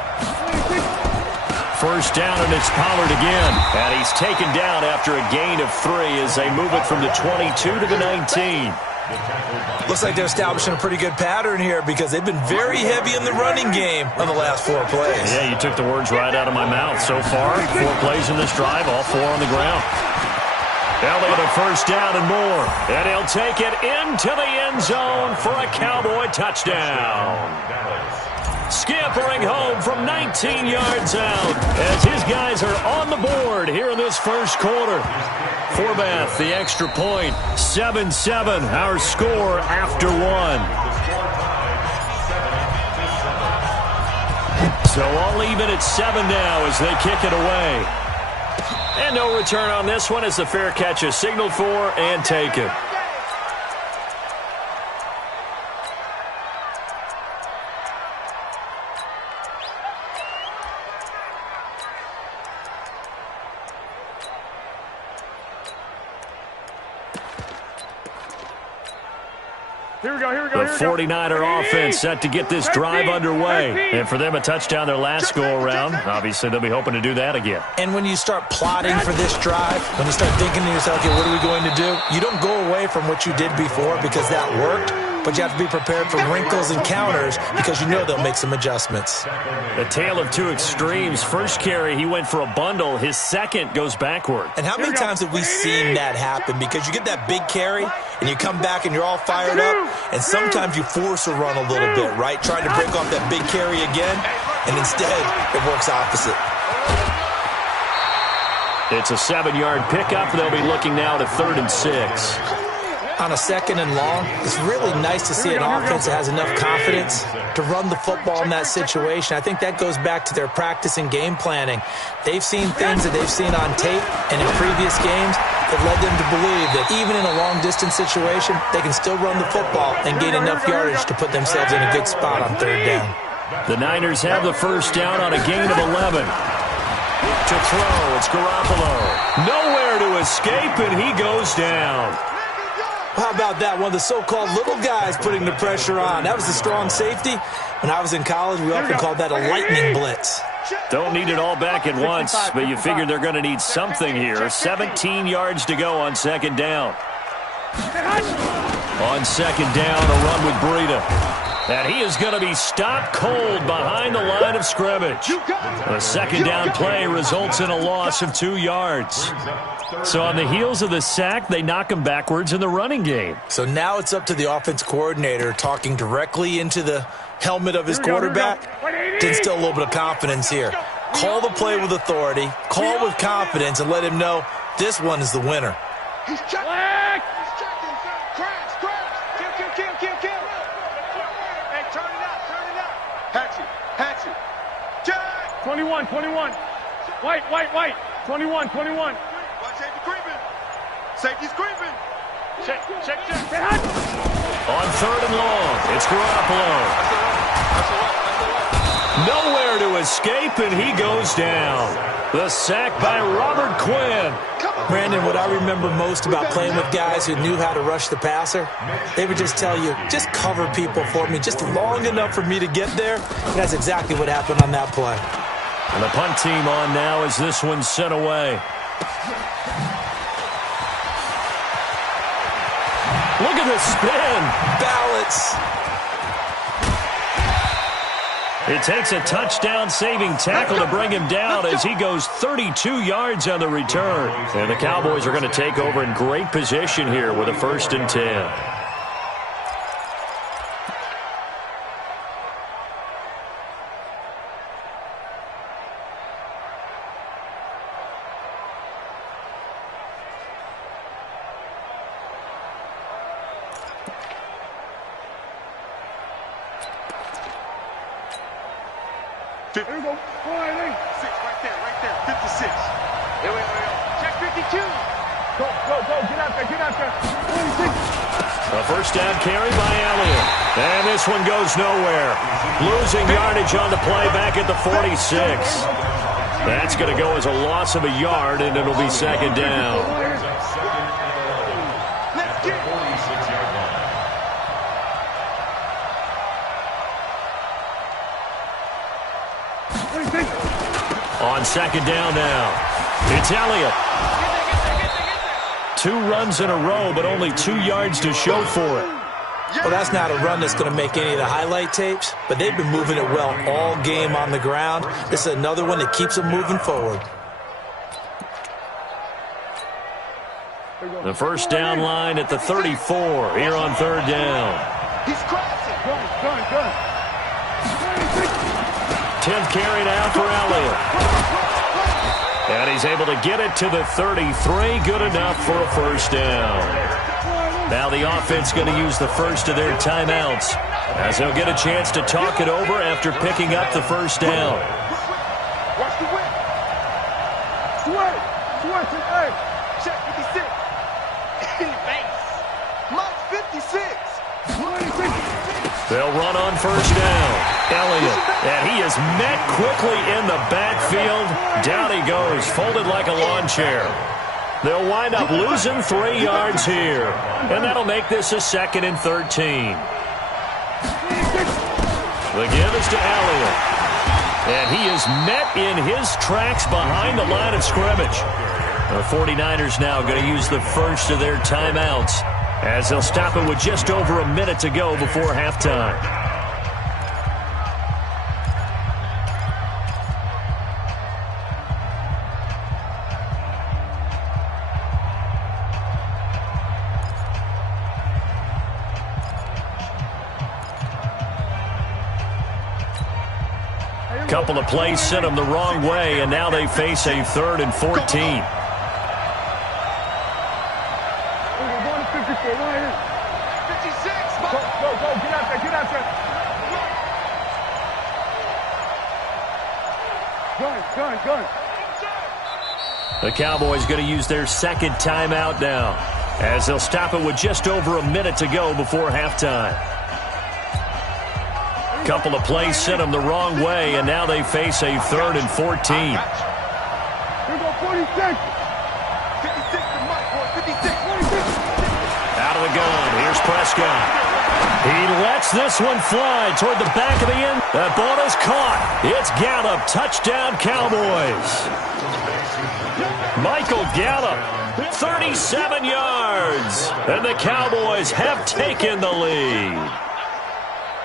First down, and it's Pollard again. And he's taken down after a gain of 3 as they move it from the 22 to the 19. Looks like they're establishing a pretty good pattern here because they've been very heavy in the running game on the last 4 plays. Yeah, you took the words right out of my mouth. So far, 4 plays in this drive, all 4 on the ground. Elliott a first down and more. And he'll take it into the end zone for a Cowboy touchdown. Scampering home from 19 yards out as his guys are on the board here in this first quarter. Forbath, the extra point. 7-7, our score after 1. So all even at 7 now as they kick it away. And no return on this one as the fair catch is signaled for and taken. Here we go, here we go, The 49er offense set to get this drive underway. And for them, a touchdown their last go-around. Obviously, they'll be hoping to do that again. And when you start plotting for this drive, when you start thinking to yourself, okay, what are we going to do? You don't go away from what you did before because that worked, but you have to be prepared for wrinkles and counters because you know they'll make some adjustments. A tale of 2 extremes. First carry, he went for a bundle. His second goes backward. And how many times have we seen that happen? Because you get that big carry, and you come back and you're all fired up, and sometimes you force a run a little bit, right? Trying to break off that big carry again, and instead it works opposite. It's a 7-yard pickup. They'll be looking now to 3rd and 6. On a 2nd and long, it's really nice to see an offense that has enough confidence to run the football in that situation. I think that goes back to their practice and game planning. They've seen things that they've seen on tape and in previous games that led them to believe that even in a long-distance situation, they can still run the football and gain enough yardage to put themselves in a good spot on 3rd down. The Niners have the first down on a gain of 11. To throw, it's Garoppolo. Nowhere to escape, and he goes down. How about that? One of the so-called little guys putting the pressure on. That was the strong safety. When I was in college, we often called that a lightning blitz. Don't need it all back at once, but you figure they're going to need something here. 17 yards to go on 2nd down. On 2nd down, a run with Breida. And he is going to be stopped cold behind the line of scrimmage. The 2nd down play results in a loss of 2 yards. So on the heels of the sack, they knock him backwards in the running game. So now it's up to the offense coordinator talking directly into the helmet of his quarterback to instill a little bit of confidence here. Call the play with authority, call with confidence, and let him know this one is the winner. He's checking. He's checking. Crash, crash. Kill. Hey, turn it up. Hatch it. Jack. 21. White. 21. Watch safety creeping. Safety's creeping. On 3rd and long, it's Garoppolo. Nowhere to escape, and he goes down. The sack by Robert Quinn. Brandon, what I remember most about playing with guys who knew how to rush the passer, they would just tell you, just cover people for me, just long enough for me to get there. And that's exactly what happened on that play. And the punt team on now as this one's sent away. Look at the spin. Balance. It takes a touchdown-saving tackle to bring him down as he goes 32 yards on the return. And the Cowboys are going to take over in great position here with a 1st and 10. Here we go. 6 right there. 56. Here we go. Check 52. Go. Get out there. 26. A 1st down carry by Elliott. And this one goes nowhere. Losing yardage on the play back at the 46. That's going to go as a loss of a yard, and it'll be 2nd down. On 2nd down now, it's Elliott. 2 runs in a row, but only 2 yards to show for it. Well, that's not a run that's going to make any of the highlight tapes, but they've been moving it well all game on the ground. This is another one that keeps them moving forward. The 1st down line at the 34 here on 3rd down. He's crashing. Go. 10th carry now for Elliott. And he's able to get it to the 33. Good enough for a 1st down. Now the offense going to use the first of their timeouts as they'll get a chance to talk it over after picking up the 1st down. Watch the whip. Switch. Hey. Check 56. Base. Mike 56. They'll run on 1st down. Elliott, and he is met quickly in the backfield. Down he goes, folded like a lawn chair. They'll wind up losing 3 yards here, and that'll make this a 2nd and 13. The give is to Elliott, and he is met in his tracks behind the line of scrimmage. The 49ers now going to use the first of their timeouts as they'll stop it with just over a minute to go before halftime. Couple of plays sent them the wrong way, and now they face a 3rd and 14. Gun. The Cowboys going to use their 2nd timeout now as they'll stop it with just over a minute to go before halftime. Couple of plays sent them the wrong way, and now they face a 3rd and 14. Here go 46. 56 to Mike, boy. 56. Out of the gun, here's Prescott. He lets this one fly toward the back of the end. That ball is caught. It's Gallup. Touchdown, Cowboys. Michael Gallup, 37 yards. And the Cowboys have taken the lead.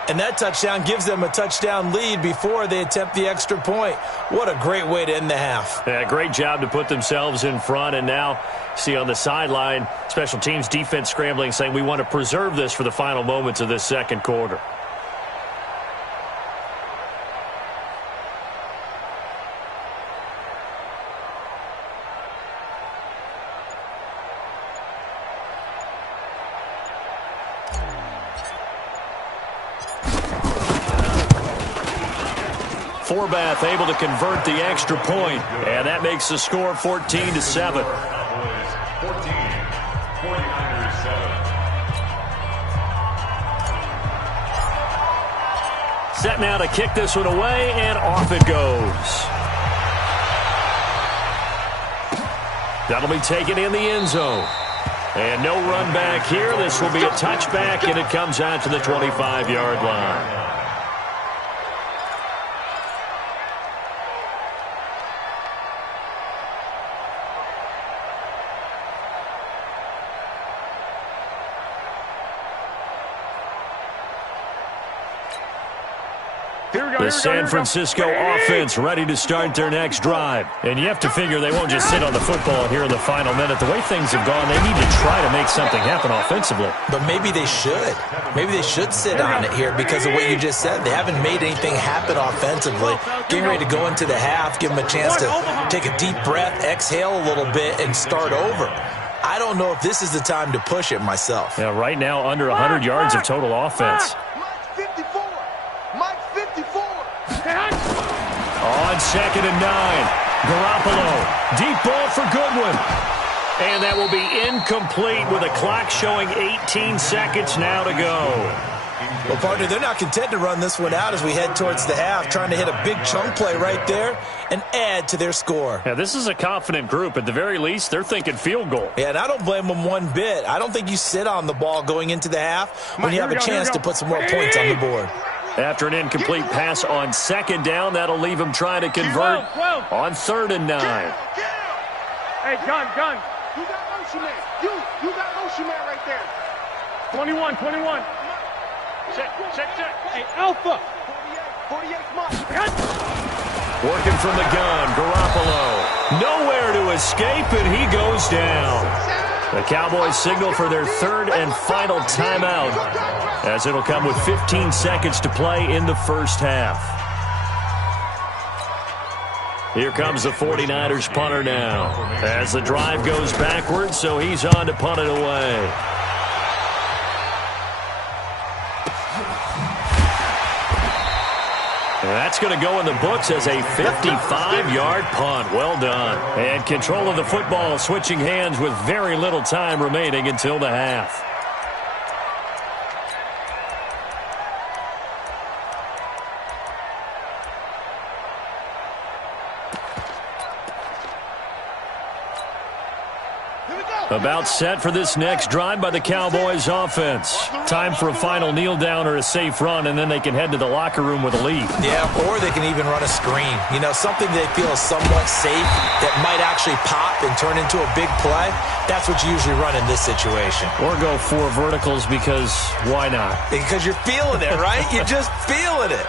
And that touchdown gives them a touchdown lead before they attempt the extra point. What a great way to end the half. Yeah, great job to put themselves in front. And now, see on the sideline, special teams defense scrambling, saying we want to preserve this for the final moments of this 2nd quarter. Forbath able to convert the extra point, and that makes the score 14-7. 14, 49ers Set now to kick this one away, and off it goes. That'll be taken in the end zone. And no run back here. This will be a touchback, and it comes out to the 25-yard line. The San Francisco offense ready to start their next drive. And you have to figure they won't just sit on the football here in the final minute. The way things have gone, they need to try to make something happen offensively. But maybe they should. Maybe they should sit on it here because of what you just said. They haven't made anything happen offensively. Getting ready to go into the half, give them a chance to take a deep breath, exhale a little bit, and start over. I don't know if this is the time to push it myself. Yeah, right now under 100 yards of total offense. On 2nd and 9, Garoppolo, deep ball for Goodwin. And that will be incomplete with a clock showing 18 seconds now to go. Well, partner, they're not content to run this one out as we head towards the half, trying to hit a big chunk play right there and add to their score. Yeah, this is a confident group. At the very least, they're thinking field goal. Yeah, and I don't blame them one bit. I don't think you sit on the ball going into the half when you have a chance to put some more points on the board. After an incomplete pass on 2nd down, that'll leave him trying to convert on 3rd and 9. Hey, gun. You got motion man. You got motion man right there. 21. Check. Hey, Alpha. 48, come on. Working from the gun, Garoppolo. Nowhere to escape, and he goes down. The Cowboys signal for their 3rd and final timeout, as it'll come with 15 seconds to play in the first half. Here comes the 49ers punter now, as the drive goes backwards, so he's on to punt it away. And that's going to go in the books as a 55-yard punt. Well done. And control of the football switching hands with very little time remaining until the half. About set for this next drive by the Cowboys offense. Time for a final kneel down or a safe run, and then they can head to the locker room with a lead. Yeah, or they can even run a screen. You know, something they feel is somewhat safe that might actually pop and turn into a big play. That's what you usually run in this situation. Or go 4 verticals because why not? Because you're feeling it, right? You're just feeling it.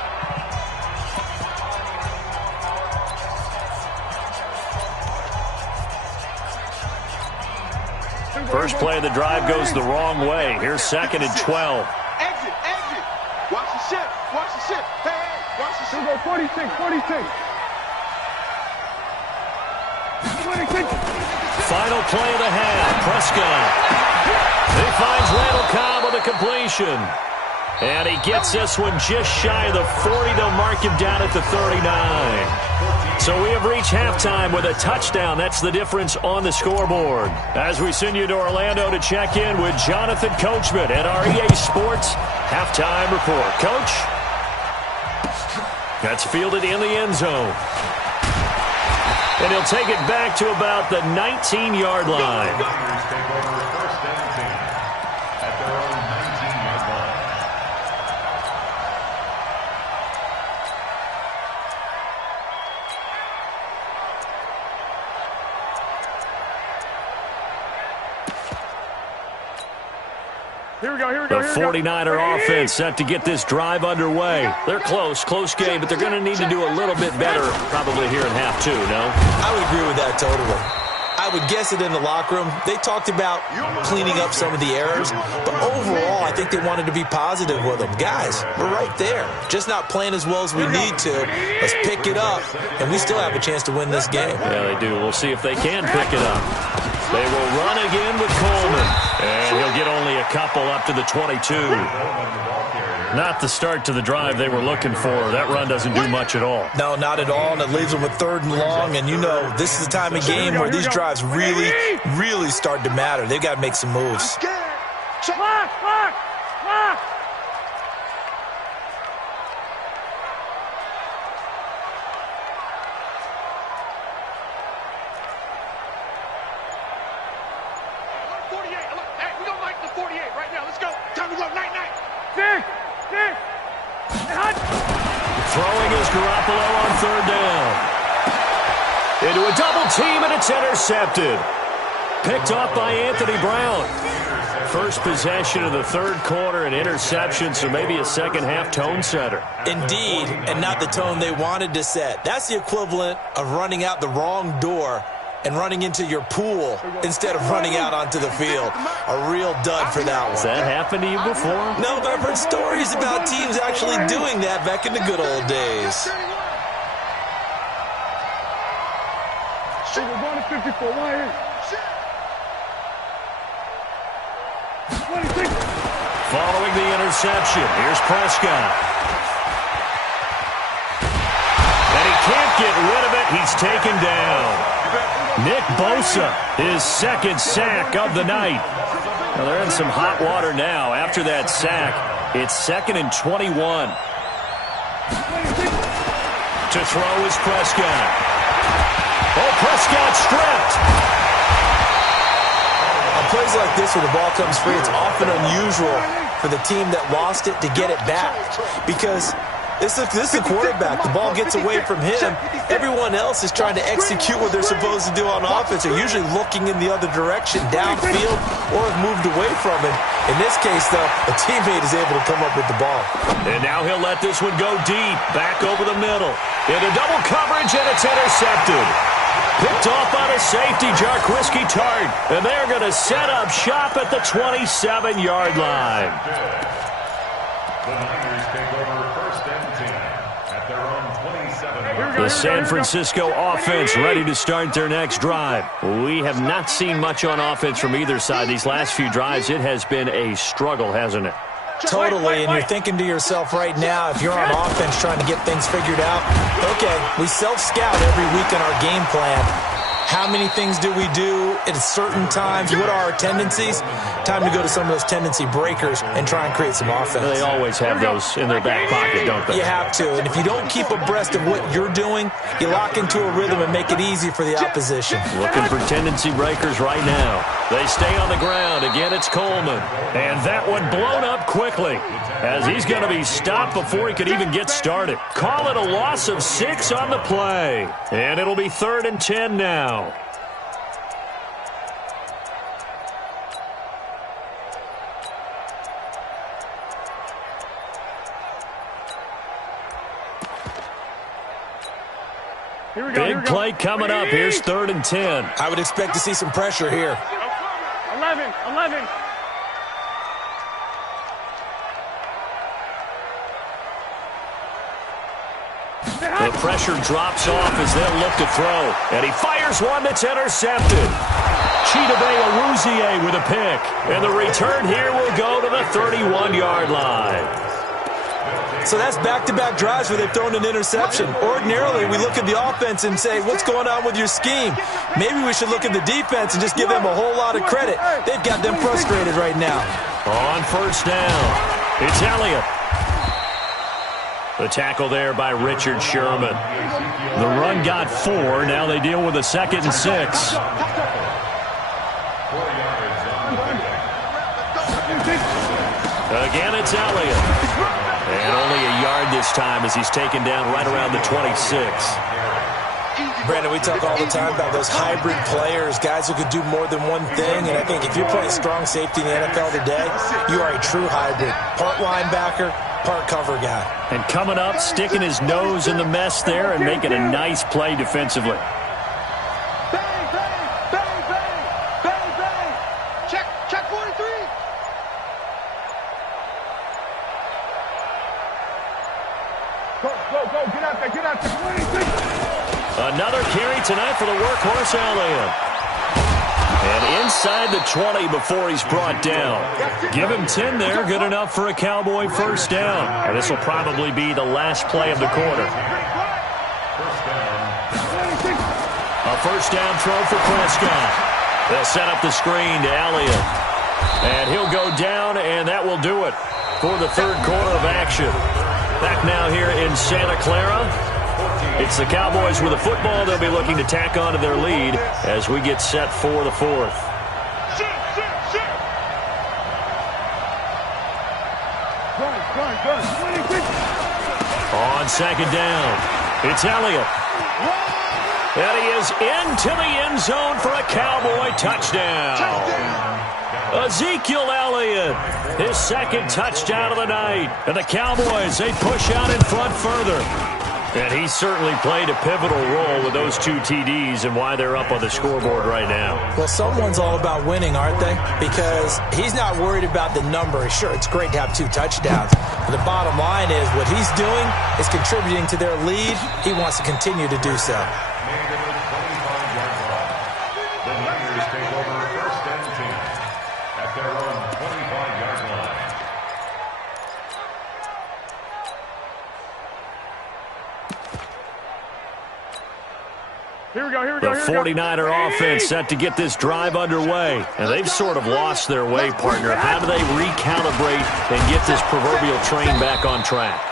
First play of the drive goes the wrong way. Here's 2nd and 12. Exit. Watch the ship. Hey, watch the ship. Go 46. Final play of the half. Prescott. He finds Randall Cobb with a completion. And he gets this one just shy of the 40. They'll mark him down at the 39. So we have reached halftime with a touchdown. That's the difference on the scoreboard. As we send you to Orlando to check in with Jonathan Coachman at our EA Sports Halftime Report. Coach? That's fielded in the end zone. And he'll take it back to about the 19-yard line. Here we go. The 49er offense set to get this drive underway. They're close game, but they're going to need to do a little bit better probably here in half 2, no? I would agree with that totally. I would guess it in the locker room. They talked about cleaning up some of the errors, but overall, I think they wanted to be positive with them. Guys, we're right there. Just not playing as well as we need to. Let's pick it up, and we still have a chance to win this game. Yeah, they do. We'll see if they can pick it up. They will run again with Coleman, and he'll get only a couple up to the 22. Not the start to the drive they were looking for. That run doesn't do much at all. No, not at all, and it leaves them with 3rd and long, and you know this is the time of game where these drives really start to matter. They've got to make some moves. Lock! 48. Hey, we don't like the 48 right now. Let's go. Time to go. Night. Six. Throwing is Garoppolo on third down. Into a double team, and it's intercepted. Picked off by Anthony Brown. First possession of the third quarter, an interception, so maybe a second-half tone setter. Indeed, and not the tone they wanted to set. That's the equivalent of running out the wrong door and running into your pool instead of running out onto the field. A real dud for that one. Has that happened to you before? No, but I've heard stories about teams actually doing that back in the good old days. We're going to 54. Why here? 26. Following the interception, here's Prescott. And he can't get rid of it. He's taken down. Nick Bosa, his second sack of the night. Well, they're in some hot water now. After that sack, it's 2nd and 21. To throw is Prescott. Oh, Prescott stripped. On plays like this where the ball comes free, it's often unusual for the team that lost it to get it back. Because this is the quarterback. The ball gets away from him. Everyone else is trying to execute what they're supposed to do on offense. They're usually looking in the other direction, downfield, or have moved away from him. In this case, though, a teammate is able to come up with the ball. And now he'll let this one go deep, back over the middle. Into double coverage, and it's intercepted. Picked off on a safety, Jarquiski Tart. And they're going to set up shop at the 27-yard line. The Niners take over 1st and 10 at their own 27. The San Francisco offense ready to start their next drive. We have not seen much on offense from either side. These last few drives, it has been a struggle, hasn't it? Totally, and you're thinking to yourself right now, if you're on offense trying to get things figured out, okay, we self-scout every week in our game plan. How many things do we do at certain times? What are our tendencies? Time to go to some of those tendency breakers and try and create some offense. They always have those in their back pocket, don't they? You have to, and if you don't keep abreast of what you're doing, you lock into a rhythm and make it easy for the opposition. Looking for tendency breakers right now. They stay on the ground. Again, it's Coleman. And that one blown up quickly as he's going to be stopped before he could even get started. Call it a loss of 6 on the play. And it'll be 3rd and 10 now. Big play coming up. Here's 3rd and 10. I would expect to see some pressure here. 11. The pressure drops off as they'll look to throw. And he fires one that's intercepted. Chidobe Awuzie with a pick. And the return here will go to the 31-yard line. So that's back-to-back drives where they've thrown an interception. Ordinarily, we look at the offense and say, what's going on with your scheme? Maybe we should look at the defense and just give them a whole lot of credit. They've got them frustrated right now. On 1st down, it's Elliott. The tackle there by Richard Sherman. The run got 4. Now they deal with a 2nd and 6. Again, it's Elliott. And only a yard this time as he's taken down right around the 26. Brandon, we talk all the time about those hybrid players, guys who could do more than one thing. And I think if you're playing strong safety in the NFL today, you are a true hybrid. Part linebacker, part cover guy. And coming up, sticking his nose in the mess there and making a nice play defensively. Check 43. Go. Get out there. 26. Another carry tonight for the workhorse Elliott. And inside the 20 before he's brought down. Give him 10 there. Good enough for a Cowboy 1st down. And this will probably be the last play of the quarter. A 1st down throw for Prescott. They'll set up the screen to Elliott. And he'll go down, and that will do it for the third quarter of action. Back now here in Santa Clara. It's the Cowboys with a football. They'll be looking to tack on to their lead as we get set for the fourth. On second down, it's Elliott. And he is into the end zone for a Cowboy touchdown. Ezekiel Elliott, his second touchdown of the night. And the Cowboys, they push out in front further. And he certainly played a pivotal role with those two TDs and why they're up on the scoreboard right now. Well, someone's all about winning, aren't they? Because he's not worried about the number. Sure, it's great to have 2 touchdowns. But the bottom line is what he's doing is contributing to their lead. He wants to continue to do so. The Niners take over first and 10 at their own 25-yard line. Here we go, The 49er offense set to get this drive underway. And they've sort of lost their way, partner. How do they recalibrate and get this proverbial train back on track?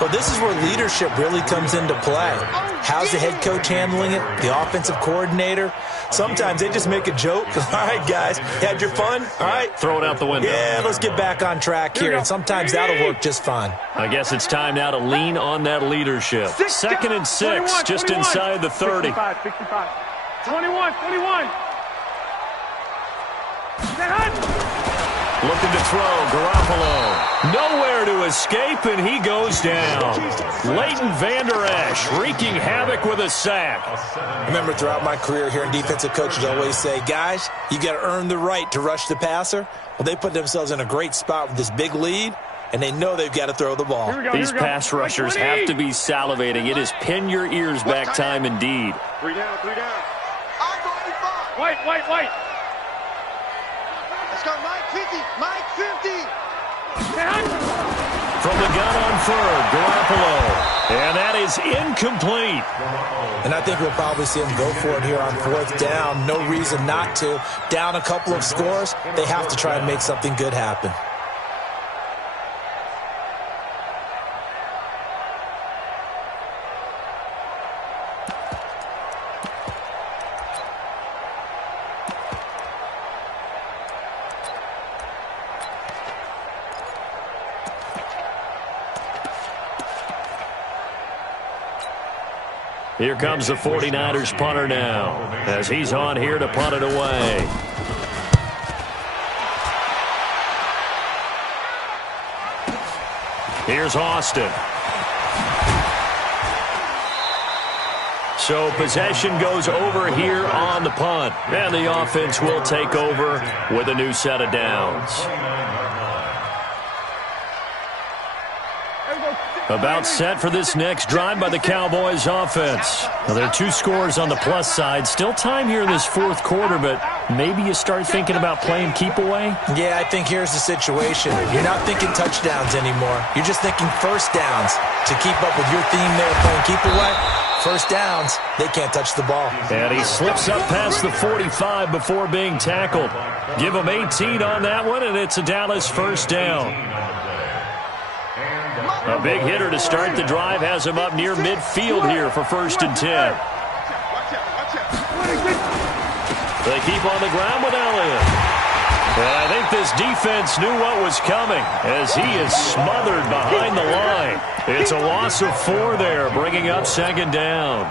Well, this is where leadership really comes into play. How's the head coach handling it? The offensive coordinator? Sometimes they just make a joke. All right, guys, had your fun? All right. Throw it out the window. Yeah, let's get back on track here, and sometimes that'll work just fine. I guess it's time now to lean on that leadership. 2nd and 6, just inside the 30. 65. 21. Looking to throw, Garoppolo. Nowhere to escape, and he goes down. Leighton Vander Esch wreaking havoc with a sack. I remember throughout my career hearing defensive coaches always say, guys, you got to earn the right to rush the passer. Well, they put themselves in a great spot with this big lead, and they know they've got to throw the ball. These pass rushers have to be salivating. It is pin your ears back time indeed. 3 down. White. Let's go, Mike 50. Mike 50. From the gun on third, Garoppolo. And that is incomplete. And I think we'll probably see them go for it here on 4th down. No reason not to. Down a couple of scores, they have to try and make something good happen. Here comes the 49ers punter now as he's on here to punt it away. Here's Austin. So possession goes over here on the punt. And the offense will take over with a new set of downs. About set for this next drive by the Cowboys offense. Now, there are 2 scores on the plus side. Still time here in this 4th quarter, but maybe you start thinking about playing keep away? Yeah, I think here's the situation. You're not thinking touchdowns anymore. You're just thinking first downs. To keep up with your theme there, playing keep away, first downs, they can't touch the ball. And he slips up past the 45 before being tackled. Give him 18 on that one, and it's a Dallas first down. A big hitter to start the drive has him up near midfield here for 1st and 10. They keep on the ground with Elliott. And I think this defense knew what was coming as he is smothered behind the line. It's a loss of 4 there, bringing up 2nd down.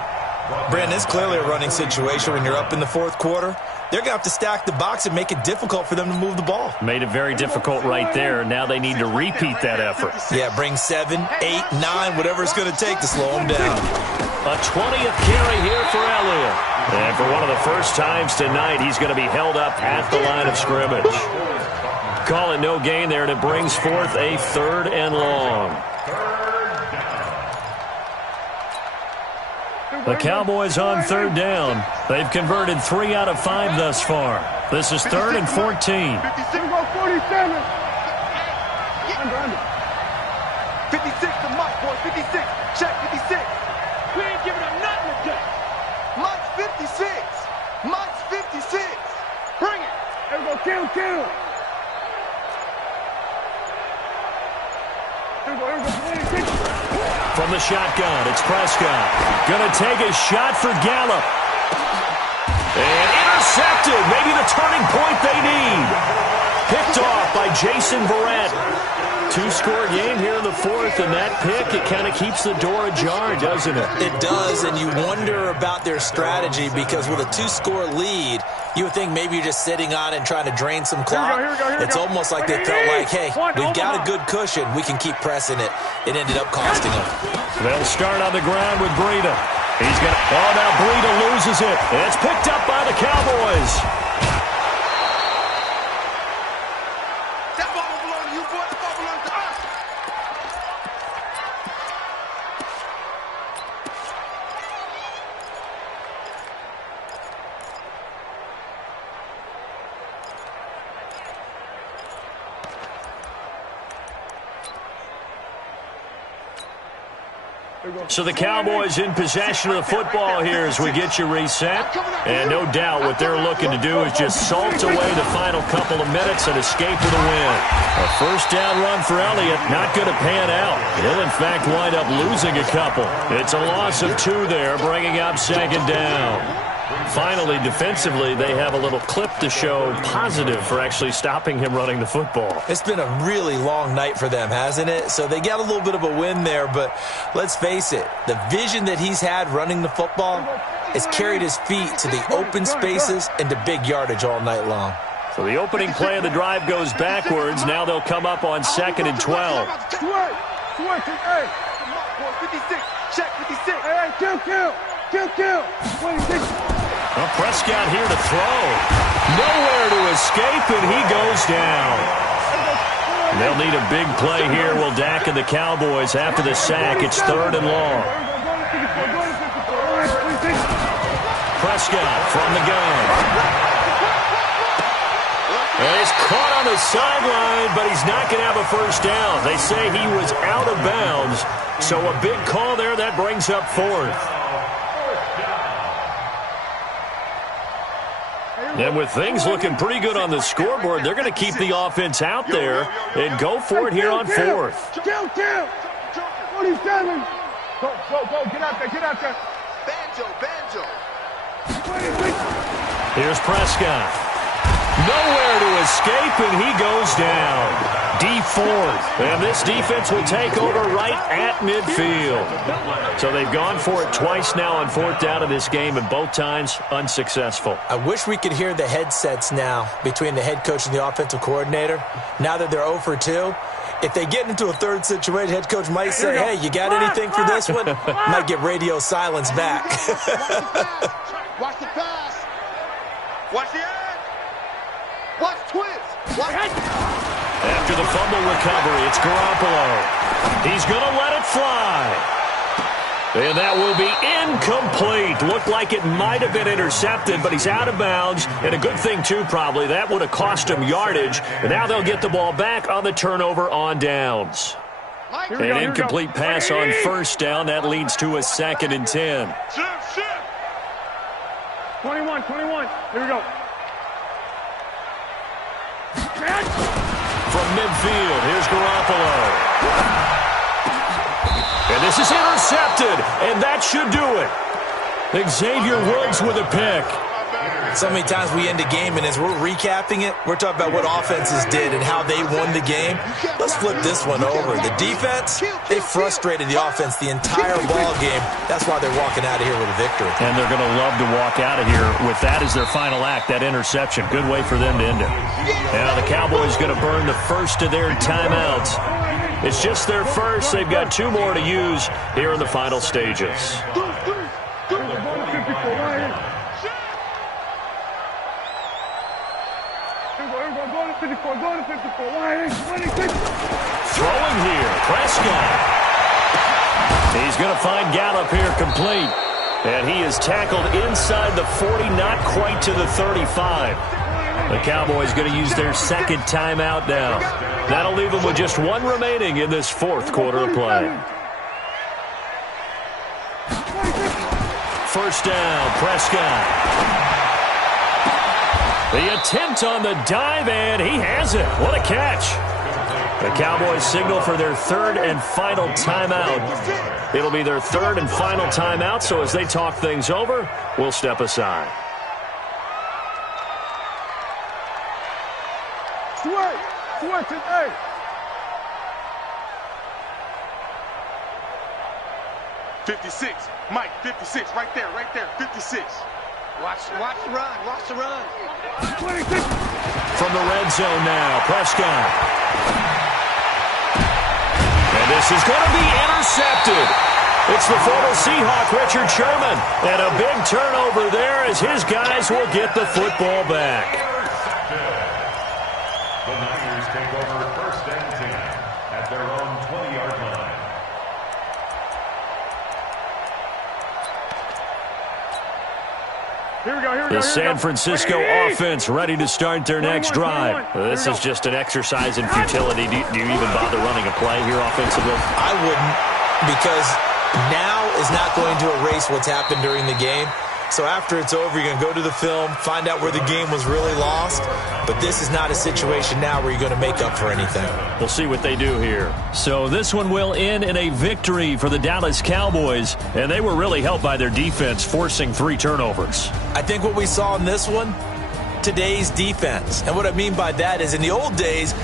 Brandon, it's clearly a running situation when you're up in the 4th quarter. They're going to have to stack the box and make it difficult for them to move the ball. Made it very difficult right there. Now they need to repeat that effort. Yeah, bring 7, 8, 9, whatever it's going to take to slow them down. A 20th carry here for Elliott. And for one of the first times tonight, he's going to be held up at the line of scrimmage. Call it no gain there, and it brings forth a 3rd and long. The Cowboys on 3rd down. They've converted 3 out of 5 thus far. This is 3rd and 14. 47. 56 to Mike, boy. 56. Check 56. We ain't giving up nothing today. Mike's 56. Mike's 56. Bring it. There we go. Kill. From the shotgun, it's Prescott. Gonna take a shot for Gallup. And intercepted. Maybe the turning point they need. Picked off by Jason Verrett. Two-score game here in the fourth, and that pick, it kind of keeps the door ajar, doesn't it? It does, and you wonder about their strategy because with a two-score lead, you would think maybe you're just sitting on it and trying to drain some clock. It's almost like they felt like, hey, we've got a good cushion. We can keep pressing it. It ended up costing them. They'll start on the ground with Breida. He's going to... Oh, now Breida loses it. And it's picked up by the Cowboys. That ball don't belong to you, boy. That ball belongs to us. So the Cowboys in possession of the football here as we get you reset. And no doubt what they're looking to do is just salt away the final couple of minutes and escape with a win. A first down run for Elliott, not going to pan out. He'll, in fact, wind up losing a couple. It's a loss of 2 there, bringing up second down. Finally, defensively, they have a little clip to show positive for actually stopping him running the football. It's been a really long night for them, hasn't it? So they got a little bit of a win there, but let's face it, the vision that he's had running the football has carried his feet to the open spaces and to big yardage all night long. So the opening play of the drive goes backwards. Now they'll come up on 2nd and 12. 56, Check 56. Hey, kill. 26. Well, Prescott here to throw. Nowhere to escape, and he goes down. They'll need a big play here. Will Dak and the Cowboys after the sack. It's 3rd and long. Prescott from the gun. And he's caught on the sideline, but he's not going to have a first down. They say he was out of bounds, so a big call there. That brings up 4th. And with things looking pretty good on the scoreboard, they're going to keep the offense out there and go for it here on 4th. Kill. 47. Go. Get out there. Banjo. 26. Here's Prescott. Nowhere to escape, and he goes down. D4. And this defense will take over right at midfield. So they've gone for it twice now on 4th down in this game, and both times unsuccessful. I wish we could hear the headsets now between the head coach and the offensive coordinator. Now that they're 0 for 2, if they get into a third situation, head coach might say, hey, you got anything for this one? Might get radio silence back. Watch the pass. Watch the edge. Watch twist. After the fumble recovery, it's Garoppolo. He's going to let it fly. And that will be incomplete. Looked like it might have been intercepted, but he's out of bounds. And a good thing, too, probably. That would have cost him yardage. And now they'll get the ball back on the turnover on downs. An incomplete pass on first down. That leads to a 2nd and 10. 21. Here we go. From midfield, here's Garoppolo. And this is intercepted, and that should do it. Xavier Woods with a pick. So many times we end a game, and as we're recapping it, we're talking about what offenses did and how they won the game. Let's flip this one over. The defense, they frustrated the offense the entire ball game. That's why they're walking out of here with a victory. And they're going to love to walk out of here with that as their final act, that interception. Good way for them to end it. Now the Cowboys going to burn the first of their timeouts. It's just their first. They've got 2 more to use here in the final stages. Throwing here, Prescott. He's going to find Gallup here complete. And he is tackled inside the 40, not quite to the 35. The Cowboys going to use their 2nd timeout now. That'll leave them with just 1 remaining in this 4th quarter of play. First down, Prescott. The attempt on the dive, and he has it. What a catch. The Cowboys signal for their third and final timeout. It'll be their third and final timeout, so as they talk things over, we'll step aside. Switch it, hey. '56, Mike, 56, right there, 56. Watch the run. From the red zone now, Prescott. And this is going to be intercepted. It's the former Seahawk, Richard Sherman. And a big turnover there as his guys will get the football back. The Niners take over first and 10 at their own 20-yard line. Here we go. The San Francisco offense ready to start their next drive. This is just an exercise in futility. Do you even bother running a play here offensively? I wouldn't, because now is not going to erase what's happened during the game. So after it's over, you're going to go to the film, find out where the game was really lost. But this is not a situation now where you're going to make up for anything. We'll see what they do here. So this one will end in a victory for the Dallas Cowboys. And they were really helped by their defense, forcing 3 turnovers. I think what we saw in this one, today's defense. And what I mean by that is in the old days,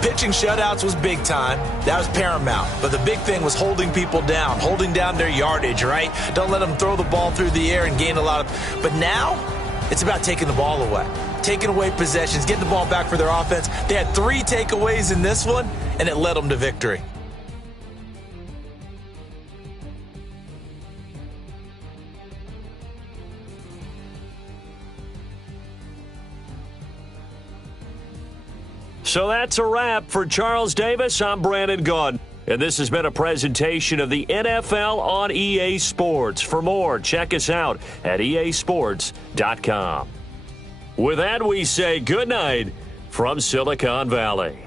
pitching shutouts was big time. That was paramount. But the big thing was holding people down, holding down their yardage, right? Don't let them throw the ball through the air and gain a lot of... But now, it's about taking the ball away. Taking away possessions, getting the ball back for their offense. They had 3 takeaways in this one, and it led them to victory. So that's a wrap for Charles Davis. I'm Brandon Gunn. And this has been a presentation of the NFL on EA Sports. For more, check us out at easports.com. With that, we say good night from Silicon Valley.